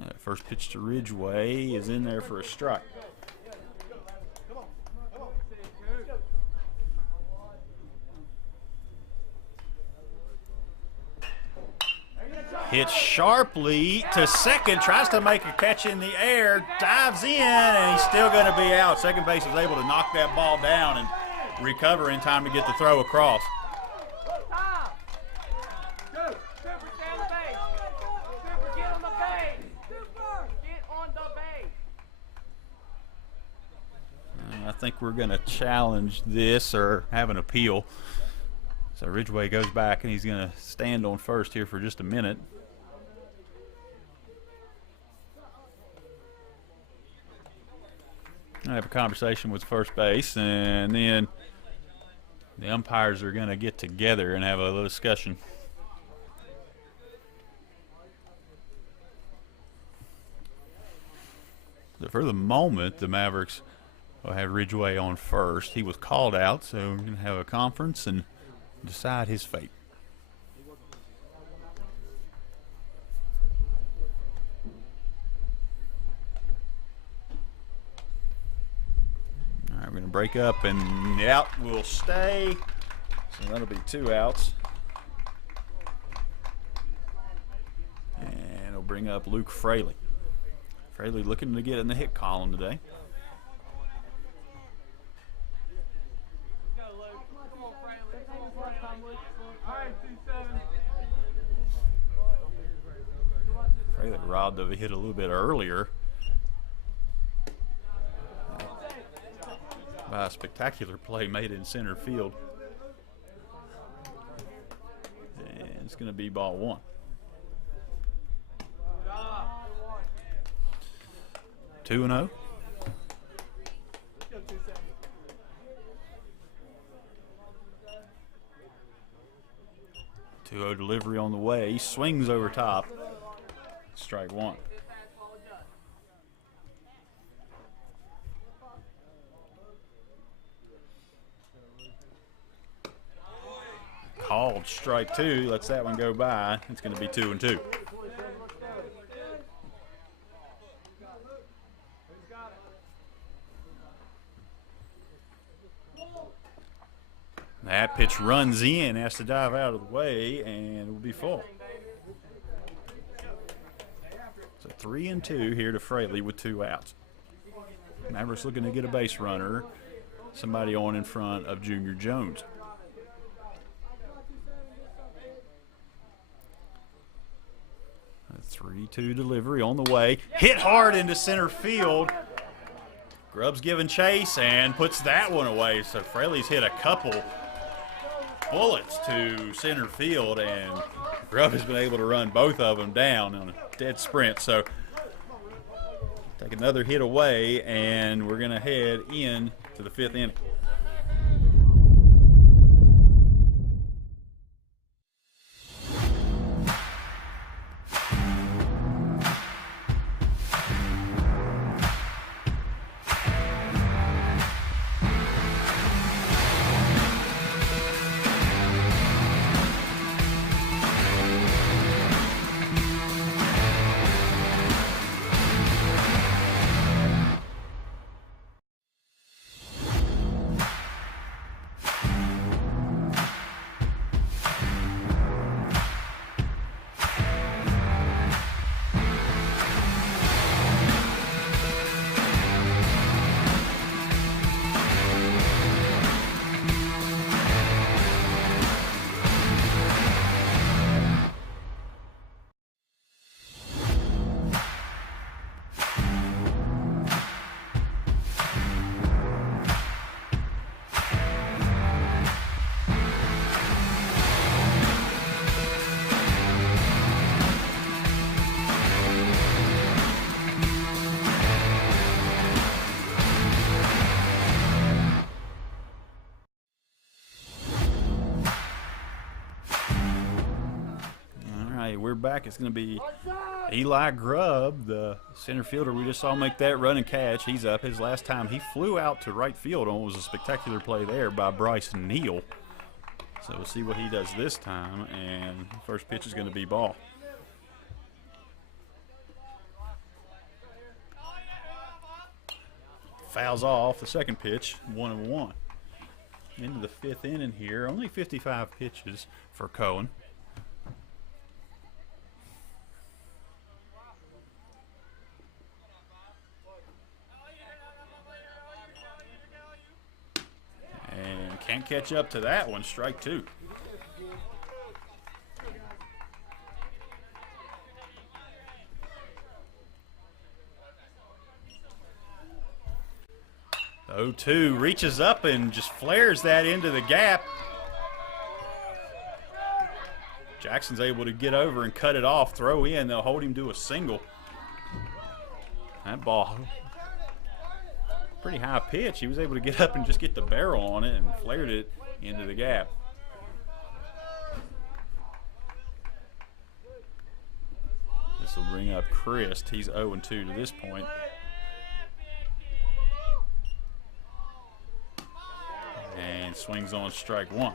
That first pitch to Ridgeway is in there for a strike. Hits sharply to second, tries to make a catch in the air, dives in, and he's still going to be out. Second base is able to knock that ball down and recover in time to get the throw across. I think we're going to challenge this or have an appeal. So Ridgeway goes back, and he's going to stand on first here for just a minute. I have a conversation with first base, and then the umpires are going to get together and have a little discussion. So for the moment, the Mavericks will have Ridgeway on first. He was called out, so we're going to have a conference and decide his fate. All right, we're going to break up, and the out will stay. So that'll be 2 outs. And it'll bring up Luke Fraley. Fraley looking to get in the hit column today. Fraley robbed of a hit a little bit earlier by a spectacular play made in center field. And it's going to be ball 1. Two and 0. Two-0 delivery on the way. He swings over top. Strike 1. Called strike 2. Lets that one go by. It's going to be 2 and 2. That pitch runs in, has to dive out of the way, and it will be full. So 3 and 2 here to Fraley with 2 outs. Mavericks looking to get a base runner. Somebody on in front of Junior Jones. A 3-2 delivery on the way. Hit hard into center field. Grubb's giving chase and puts that one away. So Fraley's hit a couple bullets to center field, and Grubb has been able to run both of them down on a dead sprint. So take another hit away, and we're going to head in to the 5th inning. We're back. It's going to be Eli Grubb, the center fielder we just saw make that run and catch. He's up. His last time he flew out to right field on was a spectacular play there by Bryce Neal. So we'll see what he does this time, and first pitch is going to be ball. Fouls off the second pitch, 1-1. Into the 5th inning here. Only 55 pitches for Cohen. And can't catch up to that one. Strike 2. The 0-2 reaches up and just flares that into the gap. Jackson's able to get over and cut it off, throw in. They'll hold him to a single. That ball, pretty high pitch. He was able to get up and just get the barrel on it and flared it into the gap. This will bring up Christ. He's 0-2 to this point. And swings on strike 1.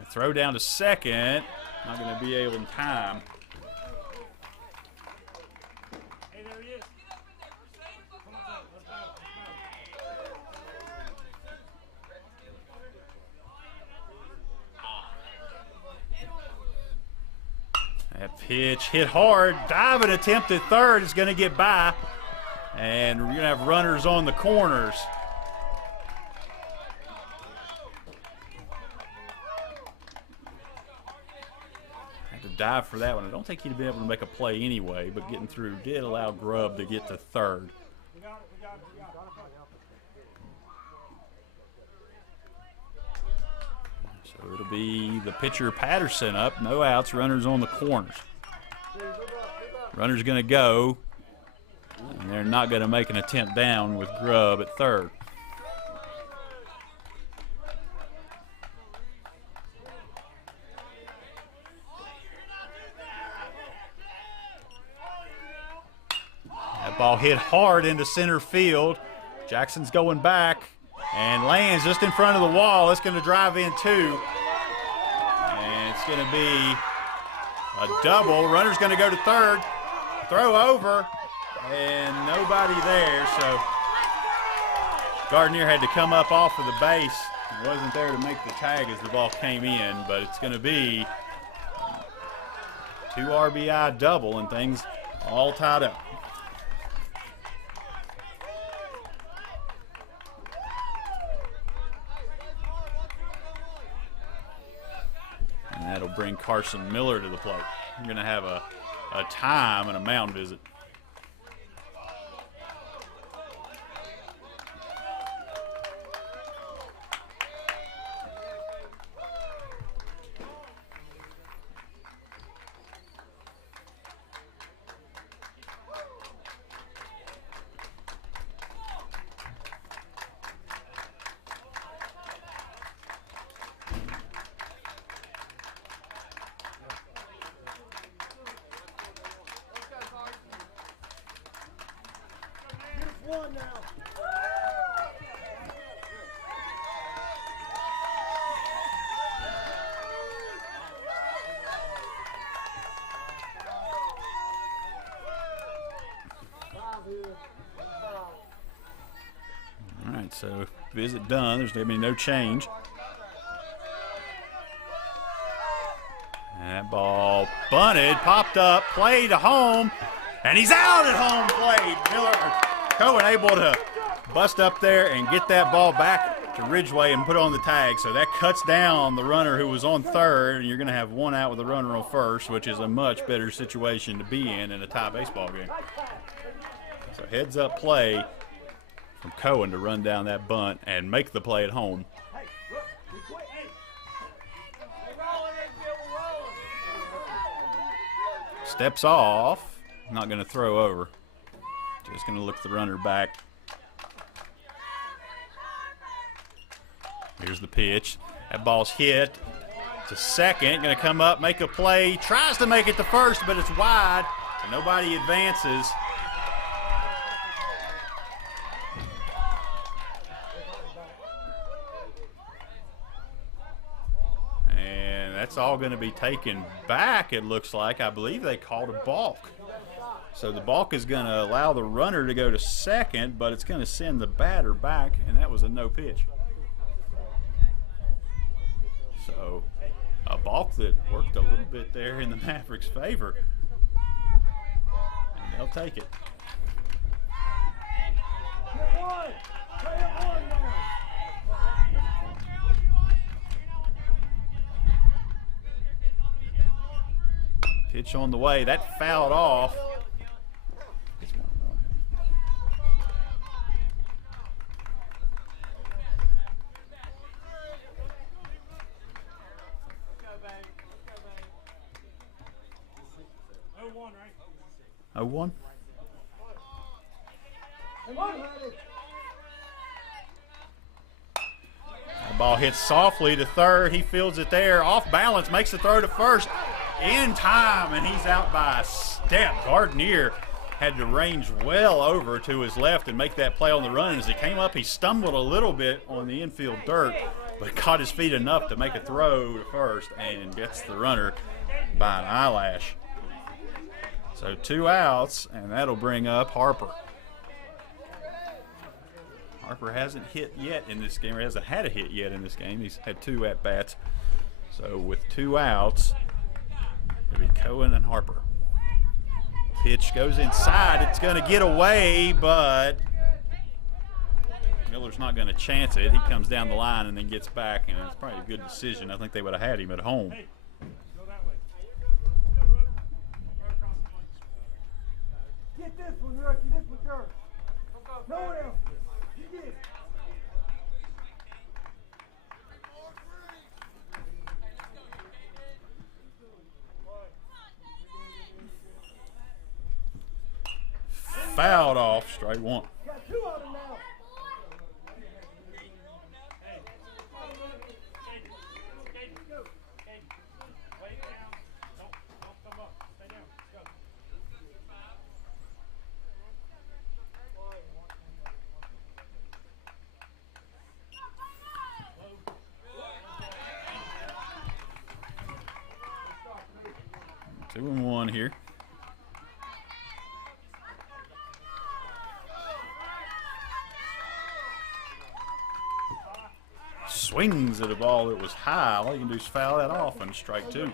A throw down to second. Not going to be able in time. That pitch hit hard. Diving attempt at third is going to get by. And we're going to have runners on the corners. Had to dive for that one. I don't think he'd been able to make a play anyway, but getting through did allow Grubb to get to third. So it'll be the pitcher Patterson up, no outs, runners on the corners. Runner's going to go, and they're not going to make an attempt down with Grubb at third. That ball hit hard into center field. Jackson's going back and lands just in front of the wall. It's going to drive in 2. And it's going to be a double. Runner's going to go to third. Throw over, and nobody there. So Gardner had to come up off of the base. He wasn't there to make the tag as the ball came in, but it's going to be 2 RBI double and things all tied up. And that'll bring Carson Miller to the plate. We're going to have a time and a mound visit. One now. All right, so visit done. There's going to be no change. And that ball bunted, popped up, played to home, and he's out at home plate. Cohen able to bust up there and get that ball back to Ridgeway and put on the tag. So that cuts down the runner who was on third, and you're going to have one out with a runner on first, which is a much better situation to be in a tie baseball game. So heads up play from Cohen to run down that bunt and make the play at home. Steps off, not going to throw over. Just going to look the runner back. Here's the pitch. That ball's hit to second. Going to come up, make a play. Tries to make it to first, but it's wide, and nobody advances. that's all going to be taken back, it looks like. I believe they called a balk. So the balk is going to allow the runner to go to second, but it's going to send the batter back, and that was a no pitch. So a balk that worked a little bit there in the Mavericks' favor. And they'll take it. Pitch on the way. That fouled off. Oh, 1. The ball hits softly to third. He fields it there. Off balance, makes the throw to first. In time, and he's out by a step. Gardner had to range well over to his left and make that play on the run. And as he came up, he stumbled a little bit on the infield dirt, but caught his feet enough to make a throw to first and gets the runner by an eyelash. So 2 outs, and that'll bring up Harper. Harper hasn't hit yet in this game, or hasn't had a hit yet in this game. He's had 2 at-bats. So with 2 outs, it'll be Cohen and Harper. Pitch goes inside. It's going to get away, but Miller's not going to chance it. He comes down the line and then gets back, and it's probably a good decision. I think they would have had him at home. Get this one, Rookie. This one's yours. No one else. You get it. Fouled off, strike 1. Got 2 of them now. Two and 1 here. Swings at a ball that was high. All you can do is foul that off and strike 2.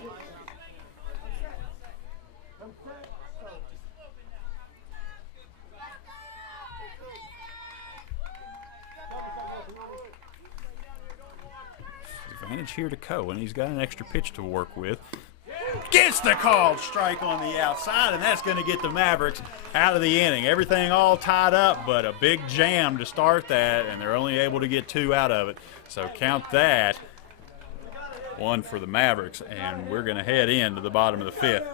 Advantage here to Cohen. He's got an extra pitch to work with. Gets the called strike on the outside, and that's going to get the Mavericks out of the inning. Everything all tied up, but a big jam to start that, and they're only able to get 2 out of it. So count that 1 for the Mavericks, and we're going to head into the bottom of the 5th.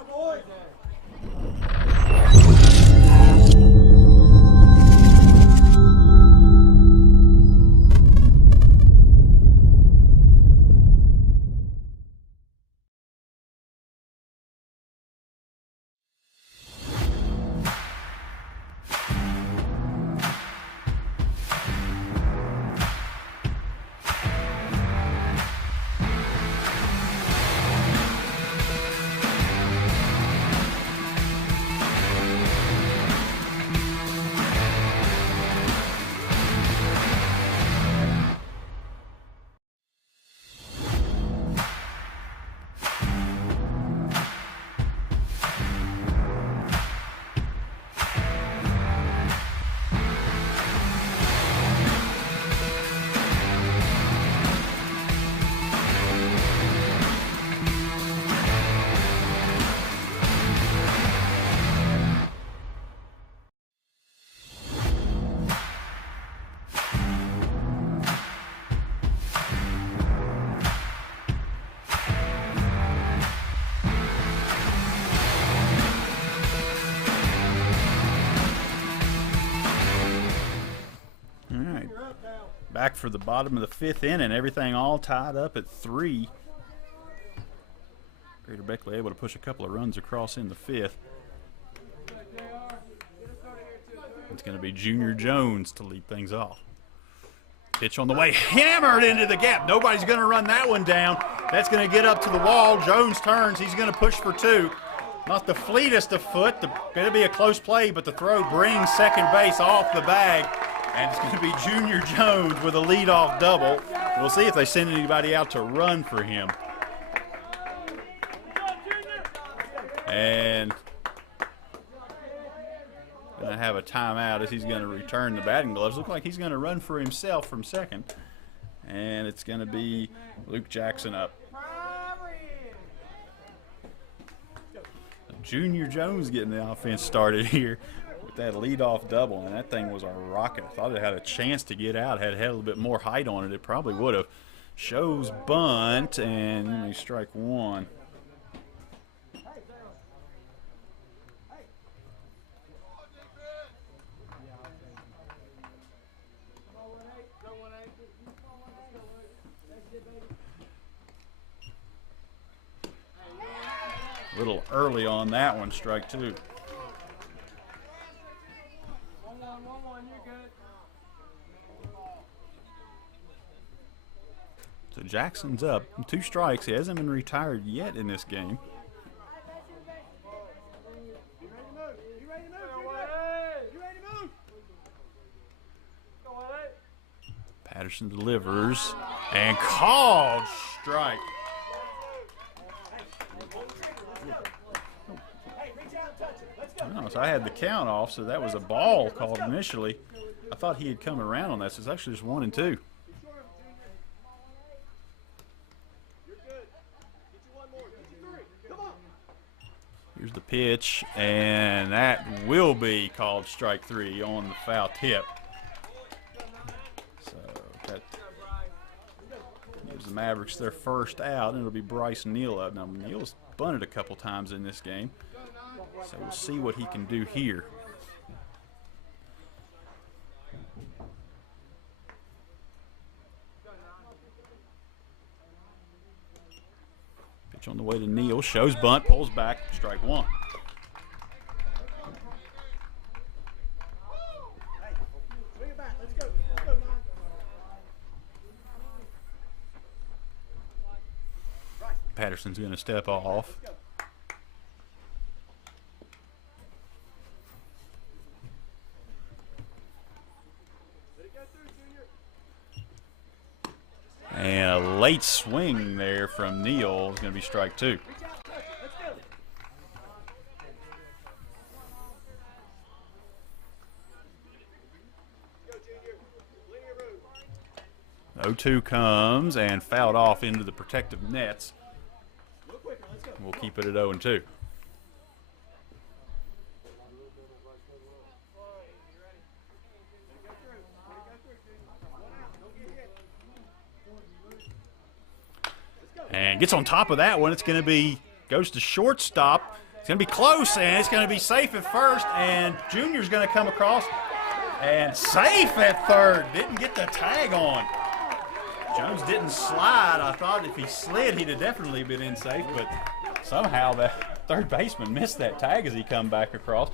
Back for the bottom of the 5th inning, everything all tied up at 3. Greater Beckley able to push a couple of runs across in the 5th. It's going to be Junior Jones to lead things off. Pitch on the way, hammered into the gap. Nobody's going to run that one down. That's going to get up to the wall. Jones turns. He's going to push for 2. Not the fleetest of foot. Going to be a close play, but the throw brings second base off the bag. And it's going to be Junior Jones with a leadoff double. We'll see if they send anybody out to run for him. And going to have a timeout as he's going to return the batting gloves. Looks like he's going to run for himself from second. And it's going to be Luke Jackson up. Junior Jones getting the offense started here with that leadoff double, and that thing was a rocket. I thought it had a chance to get out. Had a little bit more height on it, it probably would have. Shows bunt, and let me strike 1. A little early on that one, strike 2. 1-1, you're good. So Jackson's up 2 strikes. He hasn't been retired yet in this game. Patterson delivers and called strike. Oh, so I had the count off, so that was a ball called initially. I thought he had come around on that, so it's actually just 1 and 2. Here's the pitch, and that will be called strike 3 on the foul tip. So that gives the Mavericks their first out, and it'll be Bryce Neal up. Now, Neal's bunted a couple times in this game, so we'll see what he can do here. Pitch on the way to Neal, shows bunt, pulls back, strike 1. Patterson's going to step off. And a late swing there from Neal is going to be strike 2. The 0-2 comes and fouled off into the protective nets. We'll keep it at 0-2. And gets on top of that one. It's going to be, goes to shortstop. It's going to be close, and it's going to be safe at first. And Junior's going to come across and safe at third. Didn't get the tag on. Jones didn't slide. I thought if he slid, he'd have definitely been in safe, but somehow the third baseman missed that tag as he come back across.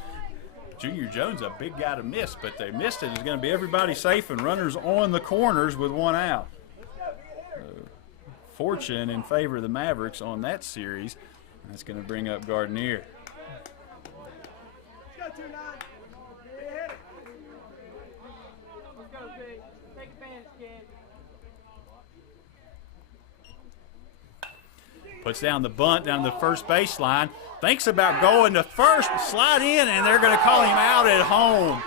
Junior Jones, a big guy to miss, but they missed it. It's going to be everybody safe and runners on the corners with 1 out. Fortune in favor of the Mavericks on that series. That's going to bring up Gardner. Let's go, 2-9. Let's go, Big. Take advantage, kid. Puts down the bunt down the first baseline. Thinks about going to first, slide in, and they're going to call him out at home.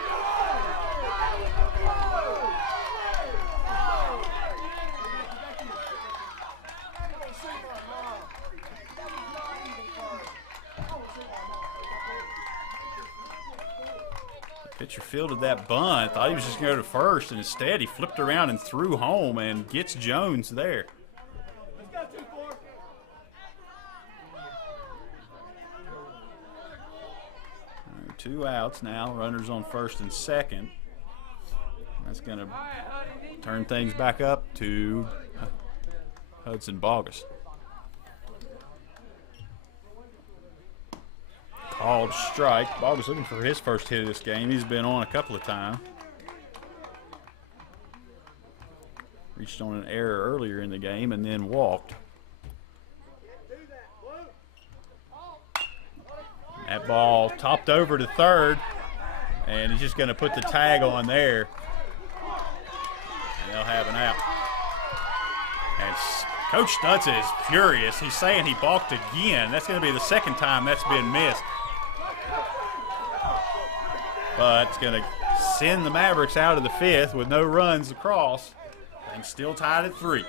Pitcher fielded that bunt. Thought he was just going to go to first, and instead he flipped around and threw home and gets Jones there. Let's go, 2-4. 2 outs now. Runners on first and second. That's going to turn things back up to Hudson Bogus. Called strike. Bogus looking for his first hit of this game. He's been on a couple of times. Reached on an error earlier in the game and then walked. That ball topped over to third, and he's just going to put the tag on there, and they'll have an out. And Coach Stutz is furious. He's saying he balked again. That's going to be the second time that's been missed. But it's going to send the Mavericks out of the fifth with no runs across, and still tied at 3.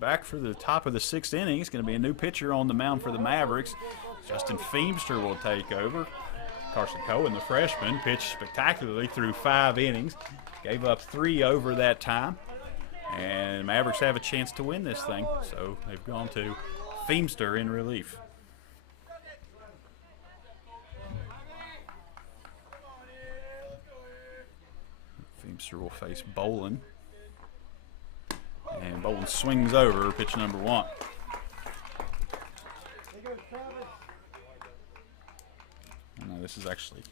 Back for the top of the 6th inning. It's going to be a new pitcher on the mound for the Mavericks. Justin Feemster will take over. Carson Cohen, the freshman, pitched spectacularly through 5 innings. Gave up 3 over that time. And the Mavericks have a chance to win this thing. So they've gone to Feemster in relief. Feemster will face Bolin. And Bolin swings over, pitch number 1. No, this is actually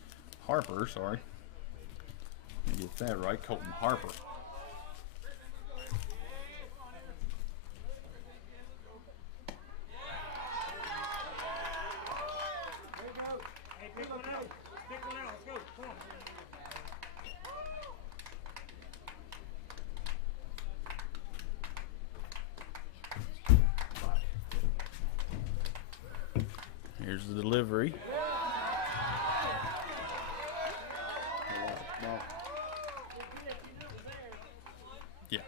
Harper, sorry. Let me get that right, Colton Harper. Here's the delivery. Yeah.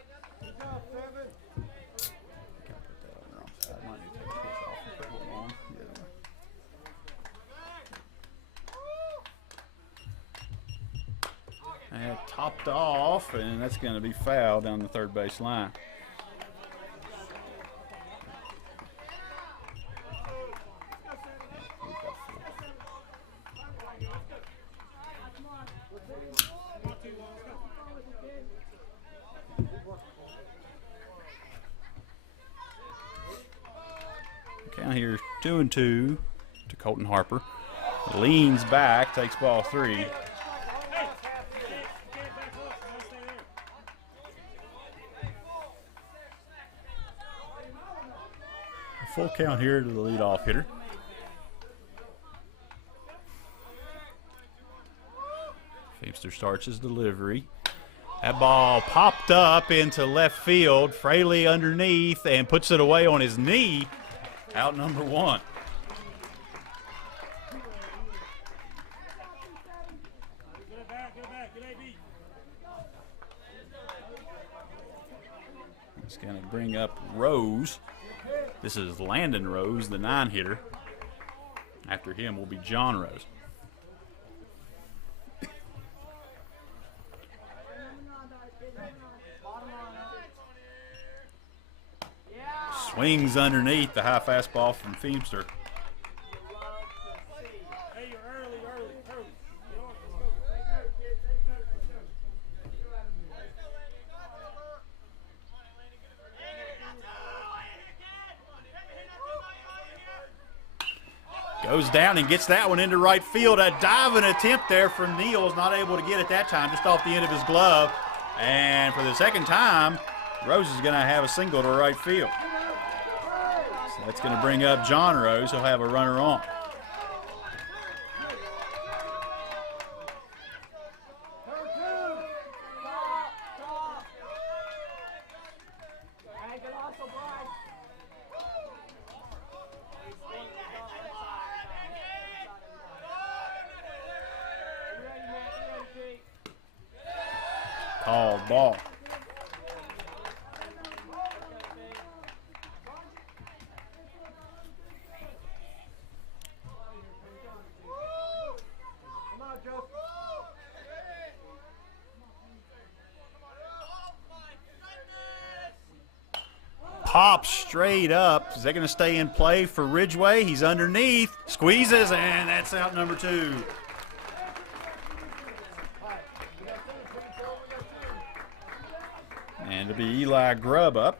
And topped off, and that's going to be foul down the third base line. Count here 2-2 to Colton Harper. Leans back, takes ball 3. Full count here to the leadoff hitter. Feemster starts his delivery. That ball popped up into left field. Fraley underneath and puts it away on his knee. Out number 1. He's going to bring up Rose. This is Landon Rose, the 9 hitter. After him will be John Rose. Swings underneath, the high fastball from Feemster. Goes down and gets that one into right field. A diving attempt there from Neal. Is not able to get it that time, just off the end of his glove. And for the second time, Rose is going to have a single to right field. So that's going to bring up John Rose. He'll have a runner on. Called ball. Pops straight up. Is that going to stay in play for Ridgeway? He's underneath, squeezes, and that's out number 2. And it'll be Eli Grubb up.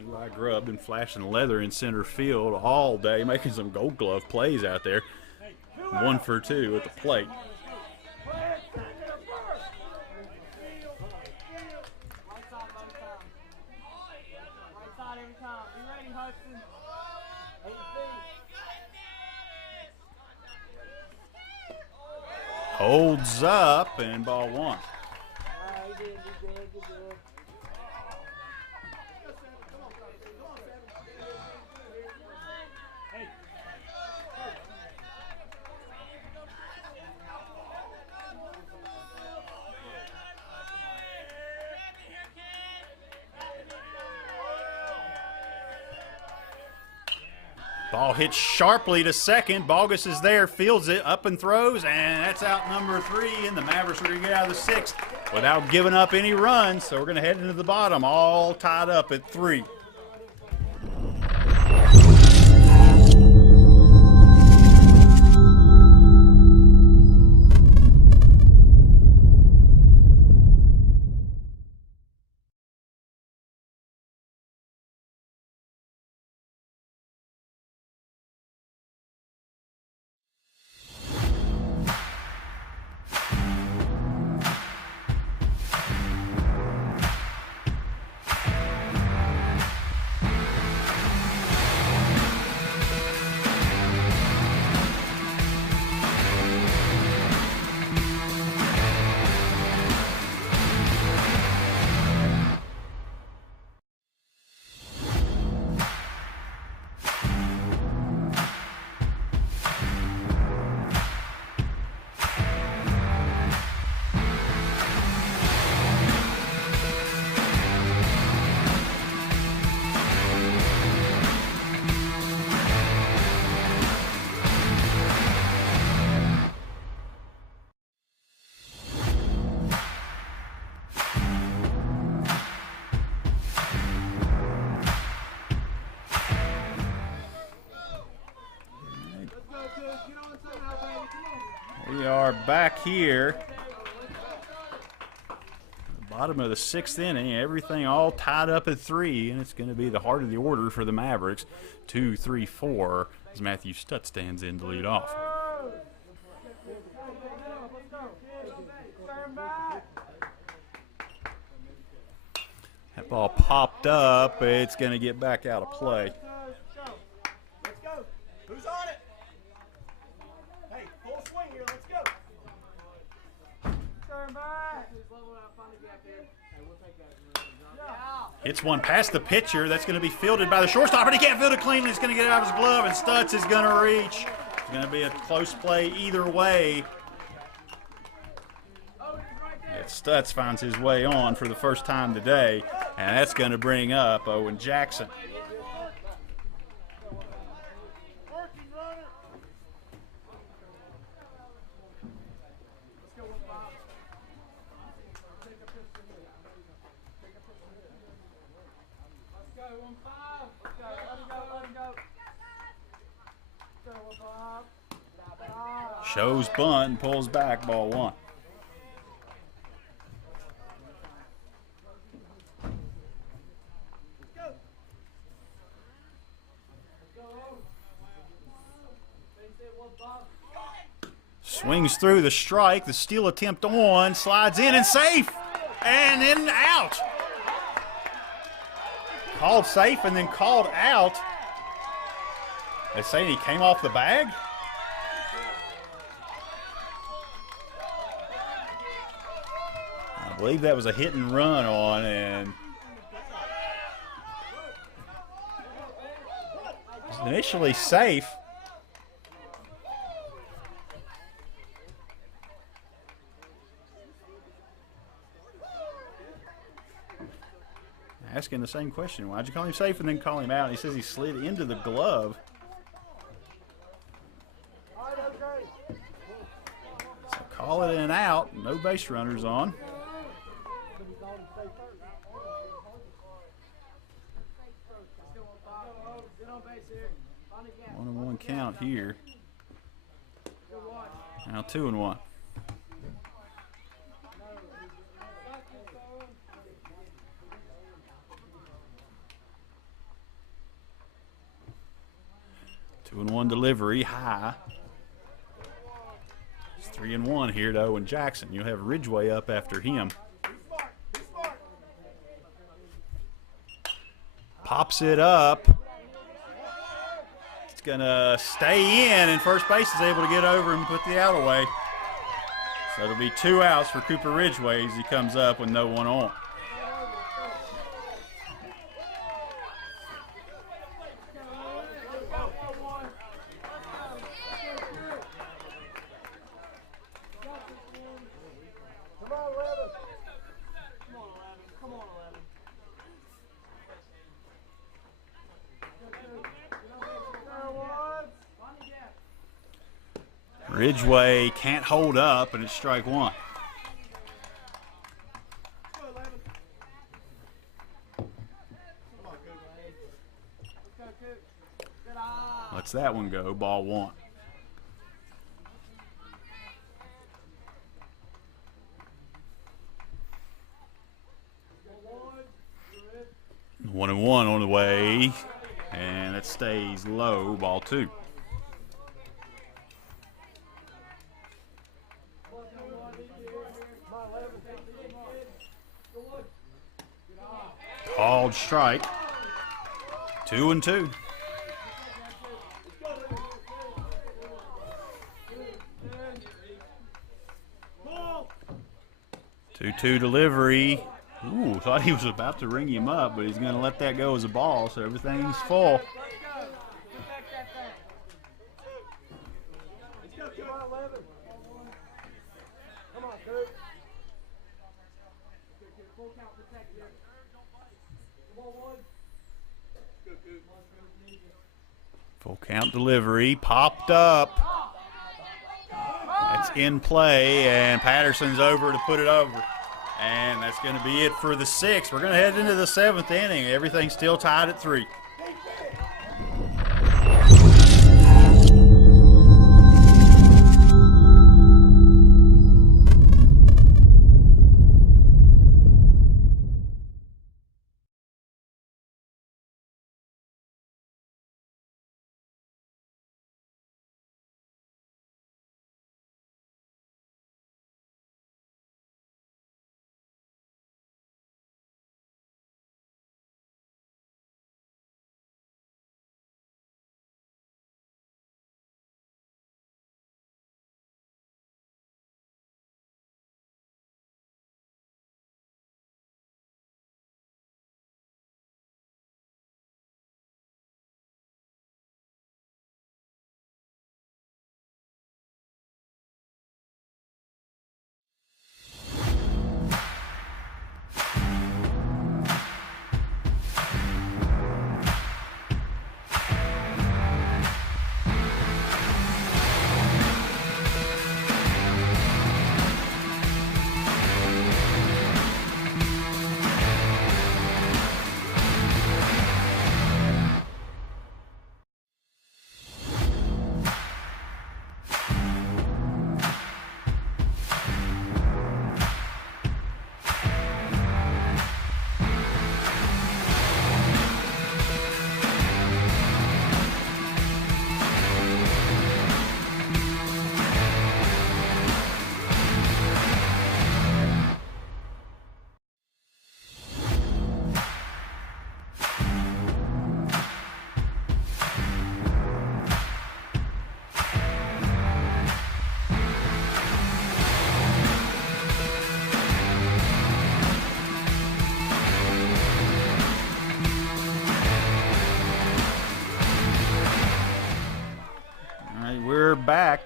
Eli Grubb been flashing leather in center field all day, making some Gold Glove plays out there. 1 for 2 at the plate. Holds up and ball 1. Ball hits sharply to second. Bogus is there, fields it, up and throws, and that's out number 3. And the Mavericks are going to get out of the 6th without giving up any runs. So we're going to head into the bottom, all tied up at 3. We are back here. Bottom of the 6th inning, everything all tied up at 3, and it's going to be the heart of the order for the Mavericks. 2, 3, 4 as Matthew Stutt stands in to lead off. That ball popped up. It's going to get back out of play. Let's go. Who's on it? Hey, full swing here. Let's go. Turn back. Hits one past the pitcher. That's going to be fielded by the shortstop, but he can't field it cleanly. It's going to get it out of his glove, and Stutz is going to reach. It's going to be a close play either way. Stutz finds his way on for the first time today, and that's going to bring up Owen Jackson. Shows bunt and pulls back, ball 1. Swings through the strike, the steal attempt on, slides in and safe, and then out. Called safe and then called out. They're saying he came off the bag? I believe that was a hit and run on, and it was initially safe. Asking the same question. Why'd you call him safe and then call him out? He says he slid into the glove. So call it an out. No base runners on. 1-1 count here. Now 2-1. Two and one delivery high. It's 3-1 here to Owen Jackson. You'll have Ridgway up after him. Pops it up. It's gonna stay in, and first base is able to get over and put the out away. So it'll be 2 outs for Cooper Ridgway as he comes up with no one on. Ridgway can't hold up, and it's strike 1. Lets that one go, ball 1. One and one on the way, and it stays low, ball 2. Called strike. 2-2. 2-2 delivery. Ooh, thought he was about to ring him up, but he's going to let that go as a ball, so everything's full. Full count delivery, popped up. That's in play, and Patterson's over to put it over. And that's going to be it for the 6th. We're going to head into the 7th inning. Everything's still tied at 3.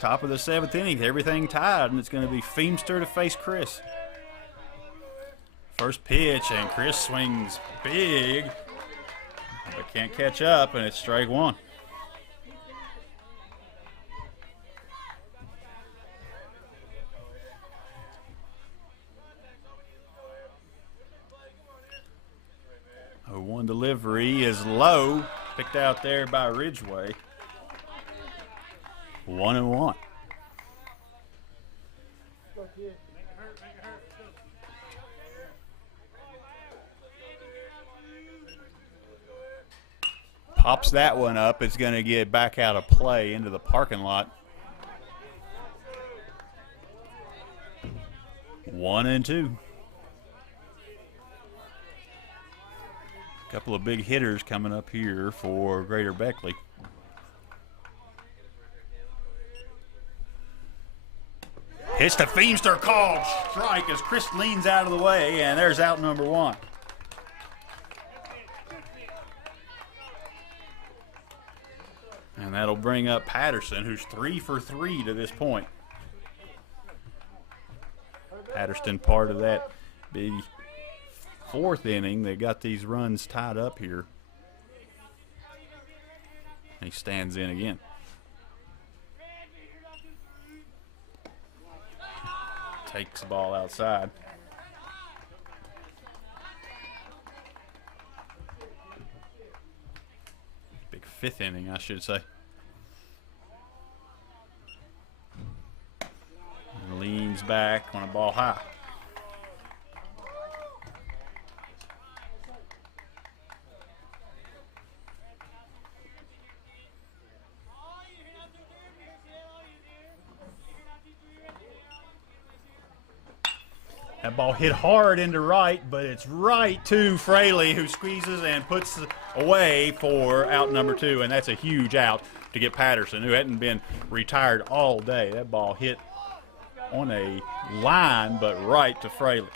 Top of the 7th inning, everything tied, and it's going to be Feemster to face Chris. First pitch, and Chris swings big, but can't catch up, and it's strike one. One delivery is low, picked out there by Ridgeway. 1-1. Pops that one up. It's going to get back out of play into the parking lot. 1-2. Couple of big hitters coming up here for Greater Beckley. Hits the Feemster, called strike as Chris leans out of the way, and there's out number 1. And that'll bring up Patterson, who's 3 for 3 to this point. Patterson part of that big 4th inning. They got these runs tied up here. He stands in again. Takes the ball outside. Big 5th inning, I should say. And leans back on a ball high. That ball hit hard into right, but it's right to Fraley, who squeezes and puts away for out number 2, and that's a huge out to get Patterson, who hadn't been retired all day. That ball hit on a line, but right to Fraley.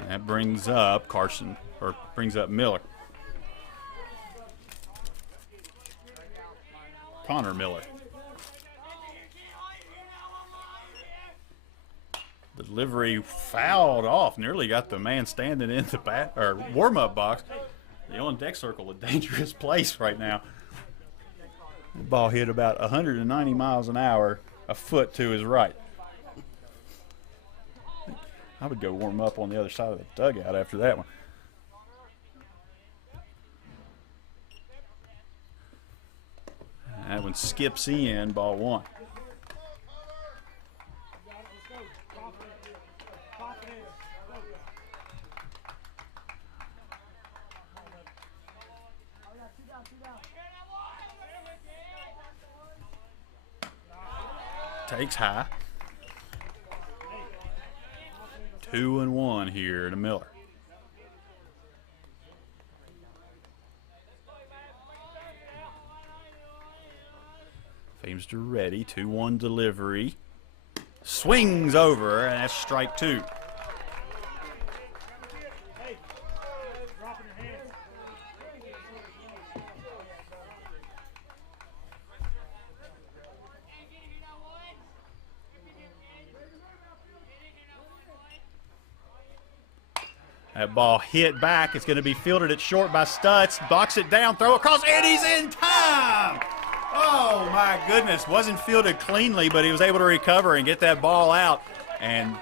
And that brings up Miller. Connor Miller. The delivery fouled off, nearly got the man standing in the warm-up box. The on-deck circle, a dangerous place right now. The ball hit about 190 miles an hour, a foot to his right. I would go warm up on the other side of the dugout after that one. That one skips in, ball 1. Takes high. 2-1 here to Miller. Feemster ready. 2-1 delivery. Swings over, and that's strike 2. That ball hit back. It's going to be fielded at short by Stutz. Blocks it down, throw across, and he's in time! Oh, my goodness. Wasn't fielded cleanly, but he was able to recover and get that ball out and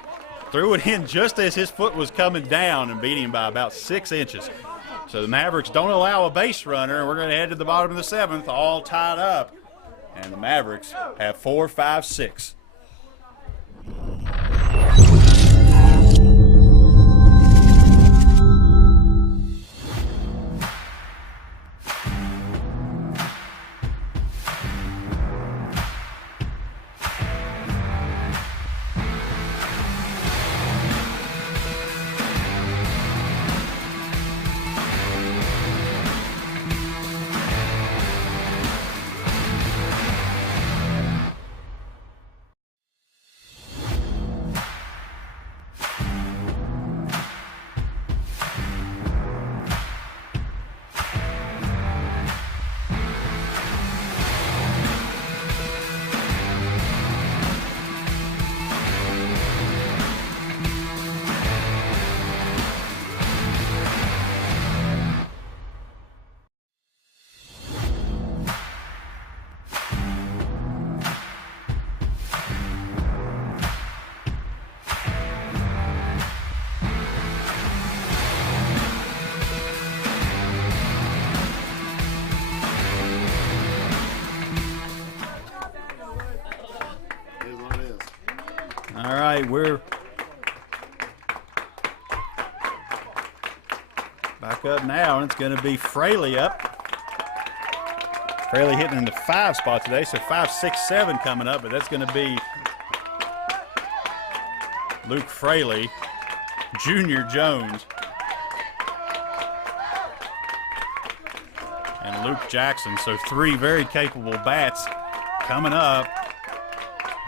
threw it in just as his foot was coming down and beat him by about 6 inches. So the Mavericks don't allow a base runner, and we're going to head to the bottom of the 7th, all tied up. And the Mavericks have 4, 5, 6. All right, we're back up now, and it's going to be Fraley up. Fraley hitting in the 5 spot today, so 5, 6, 7 coming up, but that's going to be Luke Fraley, Junior Jones, and Luke Jackson. So 3 very capable bats coming up,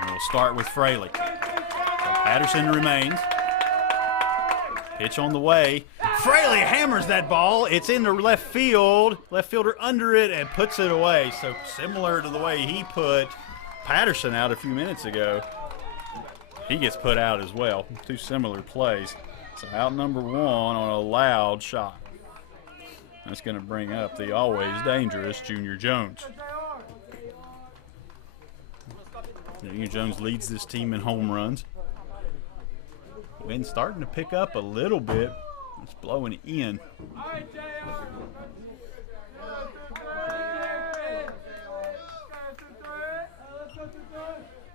and we'll start with Fraley. So Patterson remains. Pitch on the way. Fraley hammers that ball. It's in the left field. Left fielder under it and puts it away. So similar to the way he put Patterson out a few minutes ago, he gets put out as well. 2 similar plays. So out number 1 on a loud shot. That's going to bring up the always dangerous Junior Jones. Junior Jones leads this team in home runs. Wind starting to pick up a little bit. It's blowing in.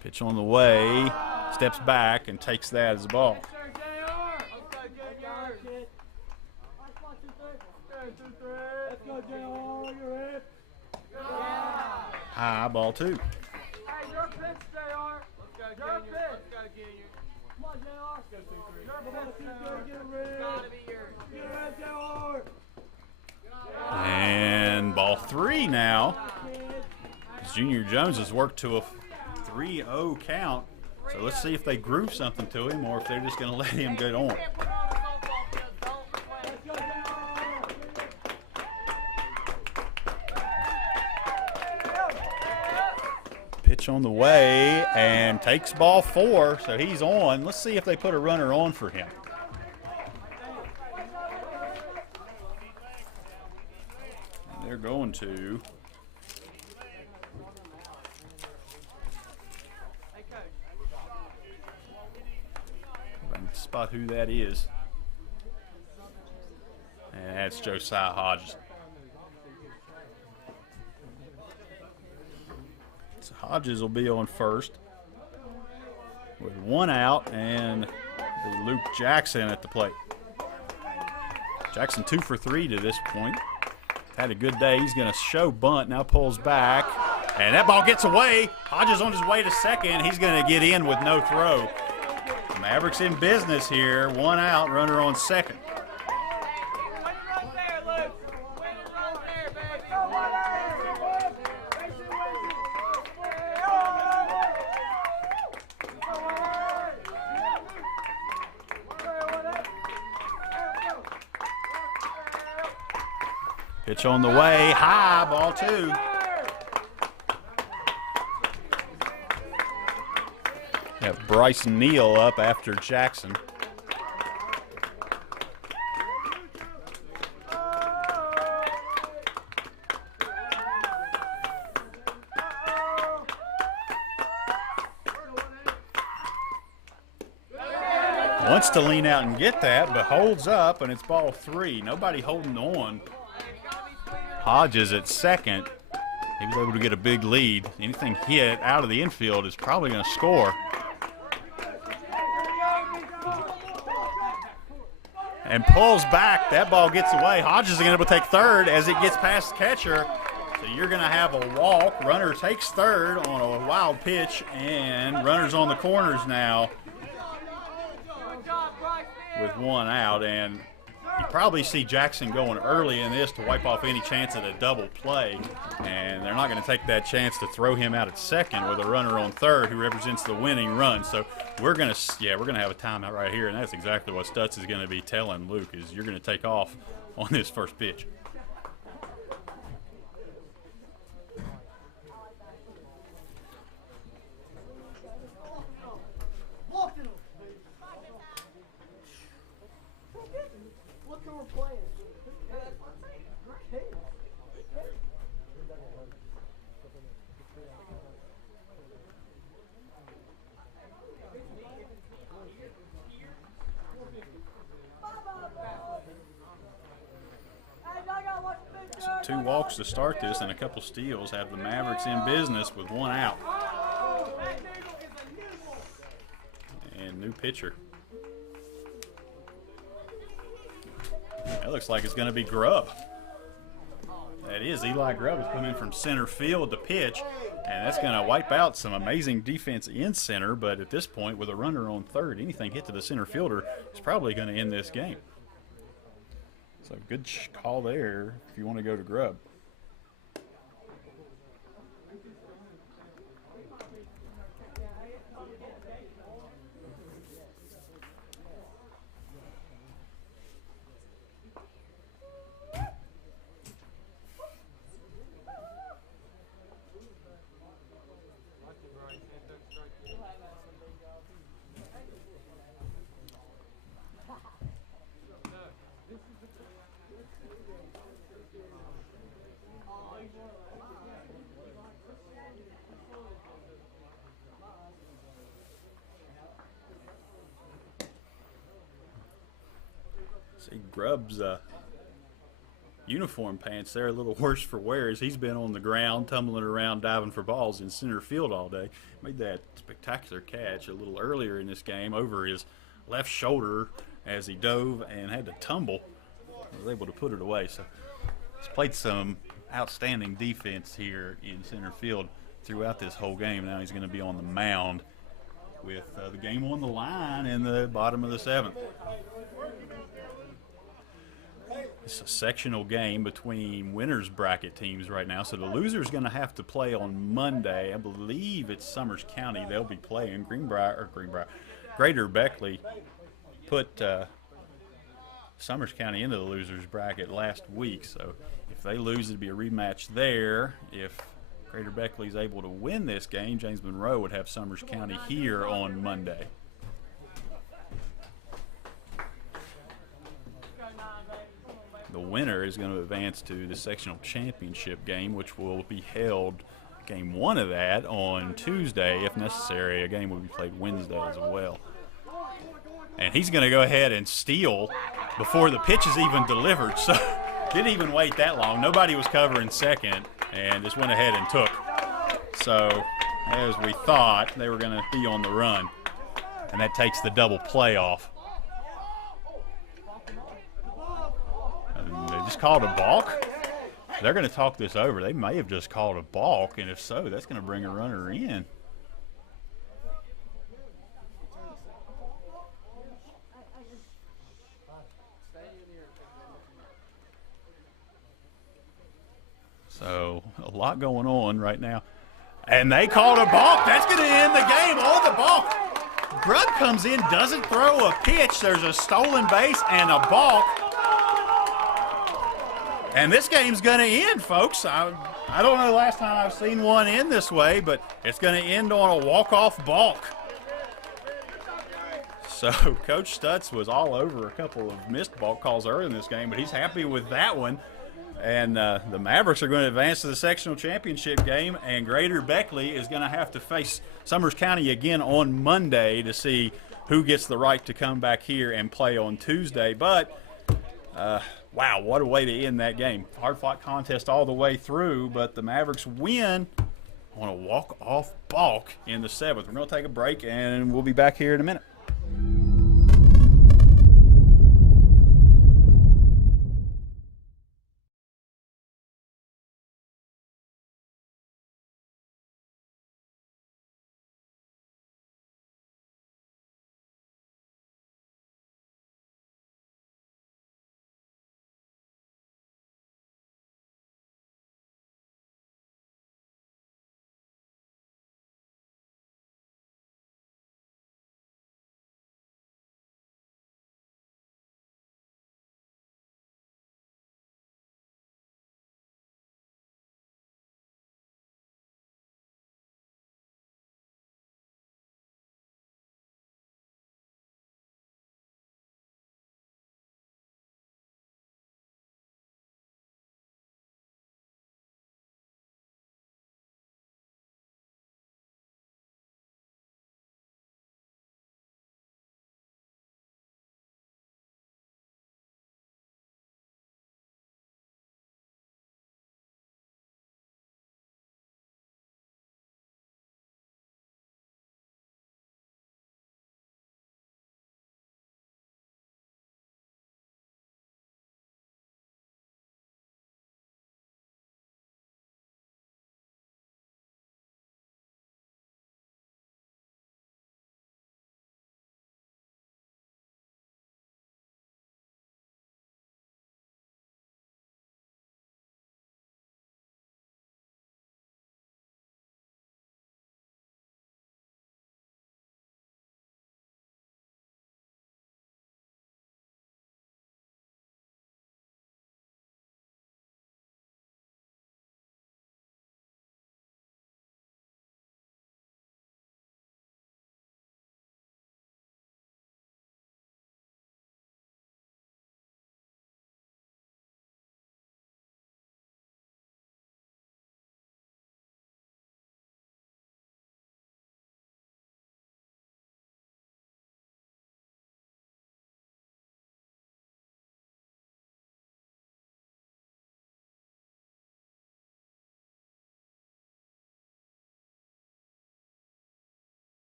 Pitch on the way. Steps back and takes that as a ball. High, ball 2. And ball 3 now. Junior Jones has worked to a 3-0 count. So let's see if they groove something to him or if they're just going to let him get on. Pitch on the way and takes ball 4, so he's on. Let's see if they put a runner on for him. And they're going to. If I can spot who that is. And that's Josiah Hodges. So Hodges will be on first with 1 out, and Luke Jackson at the plate. Jackson 2 for 3 to this point. Had a good day. He's going to show bunt. Now pulls back, and that ball gets away. Hodges on his way to second. He's going to get in with no throw. The Mavericks in business here. 1 out, runner on second. Pitch on the way, high, ball 2. Have Bryce Neal up after Jackson. Wants to lean out and get that, but holds up, and it's ball 3. Nobody holding on. Hodges at second. He was able to get a big lead. Anything hit out of the infield is probably going to score. And pulls back. That ball gets away. Hodges is going to be able to take third as it gets past the catcher. So you're going to have a walk. Runner takes third on a wild pitch, and runners on the corners now with 1 out. And you probably see Jackson going early in this to wipe off any chance at a double play, and they're not going to take that chance to throw him out at second with a runner on third who represents the winning run. So we're going to have a timeout right here, and that's exactly what Stutz is going to be telling Luke is you're going to take off on this first pitch. So 2 walks to start this and a couple steals have the Mavericks in business with 1 out. and new pitcher. That looks like it's going to be Grubb. That is, Eli Grubb is coming from center field to pitch, and that's going to wipe out some amazing defense in center, but at this point, with a runner on third, anything hit to the center fielder is probably going to end this game. So good call there if you want to go to Grubb. See Grubb's uniform pants, they're a little worse for wear as he's been on the ground tumbling around diving for balls in center field all day. Made that spectacular catch a little earlier in this game over his left shoulder as he dove and had to tumble. Was able to put it away. So he's played some outstanding defense here in center field throughout this whole game. Now he's going to be on the mound with the game on the line in the bottom of the seventh. It's a sectional game between winners bracket teams right now, so the loser's going to have to play on Monday. I believe it's Summers County they'll be playing. Greater Beckley put Summers County into the losers bracket last week, so if they lose, it'd be a rematch there. If Greater Beckley's able to win this game, James Monroe would have Summers County here on Monday. The winner is going to advance to the sectional championship game, which will be held, game one of that, on Tuesday. If necessary, a game will be played Wednesday as well. And he's going to go ahead and steal before the pitch is even delivered. So didn't even wait that long. Nobody was covering second and just went ahead and took. So as we thought, they were going to be on the run. And that takes the double play off. They just called a balk. They're going to talk this over. They may have just called a balk, and if so, that's going to bring a runner in. So a lot going on right now. And they called a balk. That's going to end the game on the balk. Grubb comes in, doesn't throw a pitch. There's a stolen base and a balk. And this game's going to end, folks. I don't know the last time I've seen one end this way, but it's going to end on a walk-off balk. So Coach Stutz was all over a couple of missed balk calls early in this game, but he's happy with that one. And the Mavericks are going to advance to the sectional championship game, and Greater Beckley is going to have to face Summers County again on Monday to see who gets the right to come back here and play on Tuesday. But wow, what a way to end that game. Hard-fought contest all the way through, but the Mavericks win on a walk-off balk in the seventh. We're going to take a break, and we'll be back here in a minute.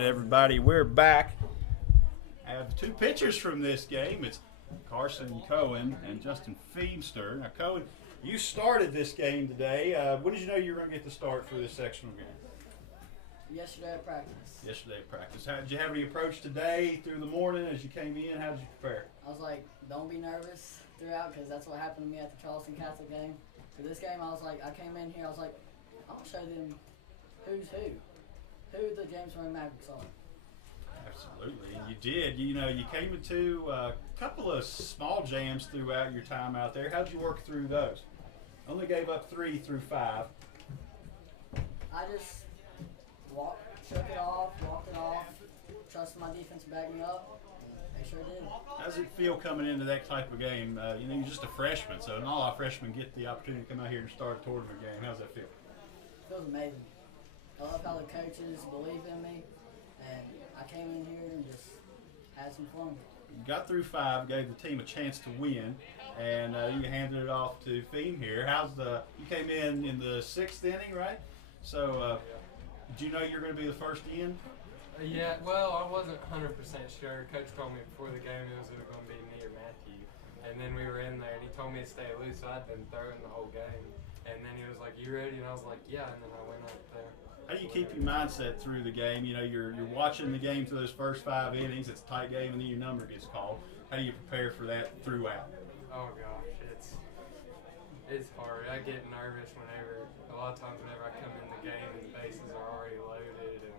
right, everybody, we're back. I have two pitchers from this game. It's Carson Cohen and Justin Feemster. Now, Cohen, you started this game today. When did you know you were going to get the start for this sectional game? Yesterday at practice. Yesterday at practice. Did you have any approach today through the morning as you came in? How did you prepare? I was like, don't be nervous throughout, because that's what happened to me at the Charleston Catholic game. For this game, I was like, I came in here, I was like, I'm going to show them who's who the James Monroe Mavericks are. Absolutely, and you did. You know, you came into a couple of small jams throughout your time out there. How did you work through those? Only gave up 3 through 5. I just shook it off, walked it off, trusted my defense to back me up, and they sure did. How does it feel coming into that type of game? You know, you're just a freshman, so not a lot of freshmen get the opportunity to come out here and start a tournament game. How does that feel? It feels amazing. I love how the coaches believe in me, and I came in here and just had some fun. You got through 5, gave the team a chance to win, and you handed it off to Feem here. You came in the 6th inning, right? So, did you know you were going to be the first in? Yeah, well, I wasn't 100% sure. Coach told me before the game it was going to be me or Matthew. And then we were in there, and he told me to stay loose, so I'd been throwing the whole game. And then he was like, you ready? And I was like, yeah, and then I went up there. How do you keep your mindset through the game? You know, you're watching the game through those first 5 innings. It's a tight game, and then your number gets called. How do you prepare for that throughout? Oh gosh, it's hard. I get nervous a lot of times whenever I come in the game and the bases are already loaded, and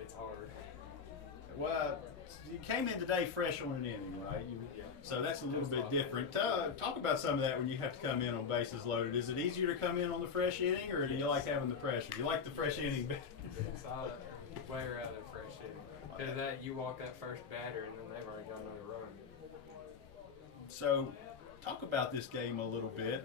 it's hard. Well, you came in today fresh on an inning, right? So that's a little bit different. Talk about some of that when you have to come in on bases loaded. Is it easier to come in on the fresh inning, or do you like having the pressure? You like the fresh inning better? So I way rather fresh inning. Because that you walk that first batter and then they've already got another run. So talk about this game a little bit.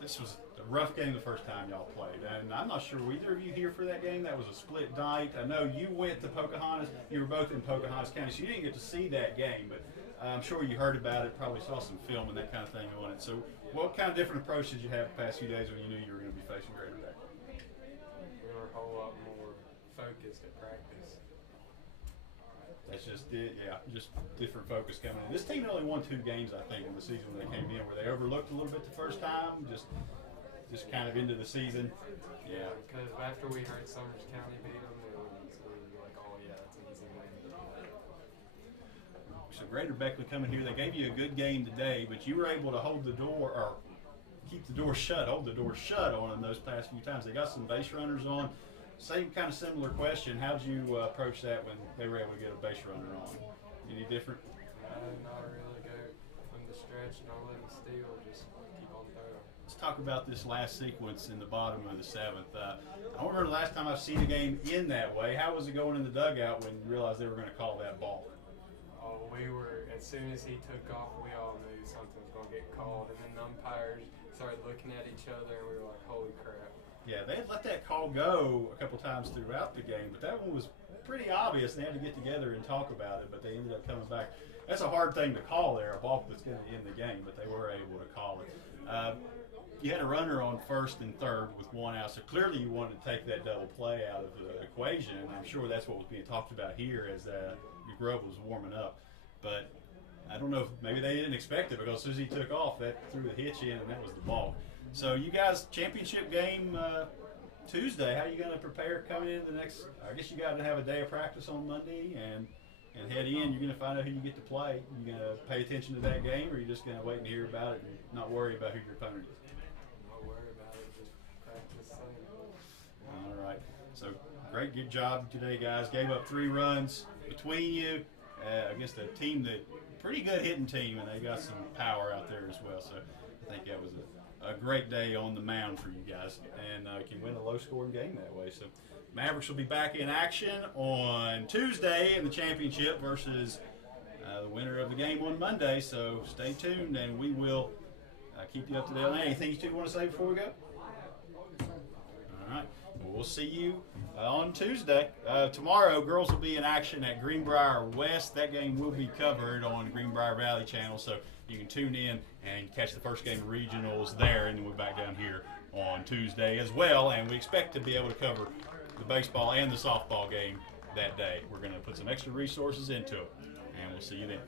This was a rough game the first time y'all played, and I'm not sure were either of you here for that game. That was a split night. I know you went to Pocahontas. You were both in Pocahontas County, so you didn't get to see that game, but I'm sure you heard about it, probably saw some film and that kind of thing on it. So what kind of different approach did you have the past few days when you knew you were going to be facing Greater Beckley? We were a whole lot more focused at practice. That's just it, yeah, just different focus coming in. This team only won 2 games, I think, in the season when they came in. Were they overlooked a little bit the first time? Just kind of into the season? Yeah. Because after we heard Summers County beat them, we were like, oh yeah, that's an easy win. So Greater Beckley coming here, they gave you a good game today, but you were able to hold the door, or keep the door shut, hold the door shut on them those past few times. They got some base runners on. Same kind of similar question. How did you approach that when they were able to get a base runner on? Any different? Not really go from the stretch, not let them steal, just keep on throwing. Let's talk about this last sequence in the bottom of the 7th. I don't remember the last time I've seen a game in that way. How was it going in the dugout when you realized they were going to call that ball? Oh, as soon as he took off, we all knew something was going to get called, and then the umpires started looking at each other, and we were like, holy crap. Yeah, they had let that call go a couple times throughout the game, but that one was pretty obvious. They had to get together and talk about it, but they ended up coming back. That's a hard thing to call there, a balk that's going to end the game, but they were able to call it. You had a runner on 1st and 3rd with 1 out, so clearly you wanted to take that double play out of the equation. I'm sure that's what was being talked about here as your grub was warming up. But I don't know if maybe they didn't expect it, because as soon as he took off, that threw the hitch in, and that was the balk. So you guys, championship game Tuesday. How are you going to prepare coming into the next? I guess you got to have a day of practice on Monday and head in. You're going to find out who you get to play. You going to pay attention to that game, or are you just going to wait and hear about it and not worry about who your opponent is? Not worry about it, just practice. All right. So good job today, guys. Gave up 3 runs between you against a team pretty good hitting team, and they got some power out there as well. So I think that was a great day on the mound for you guys, and can win a low-scoring game that way. So Mavericks will be back in action on Tuesday in the championship versus the winner of the game on Monday. So stay tuned, and we will keep you up to date on that. Anything you two want to say before we go? All right. Well, we'll see you on Tuesday. Tomorrow, girls will be in action at Greenbrier West. That game will be covered on Greenbrier Valley Channel, so you can tune in and catch the first game of regionals there, and then we're back down here on Tuesday as well. And we expect to be able to cover the baseball and the softball game that day. We're going to put some extra resources into it, and we'll see you then.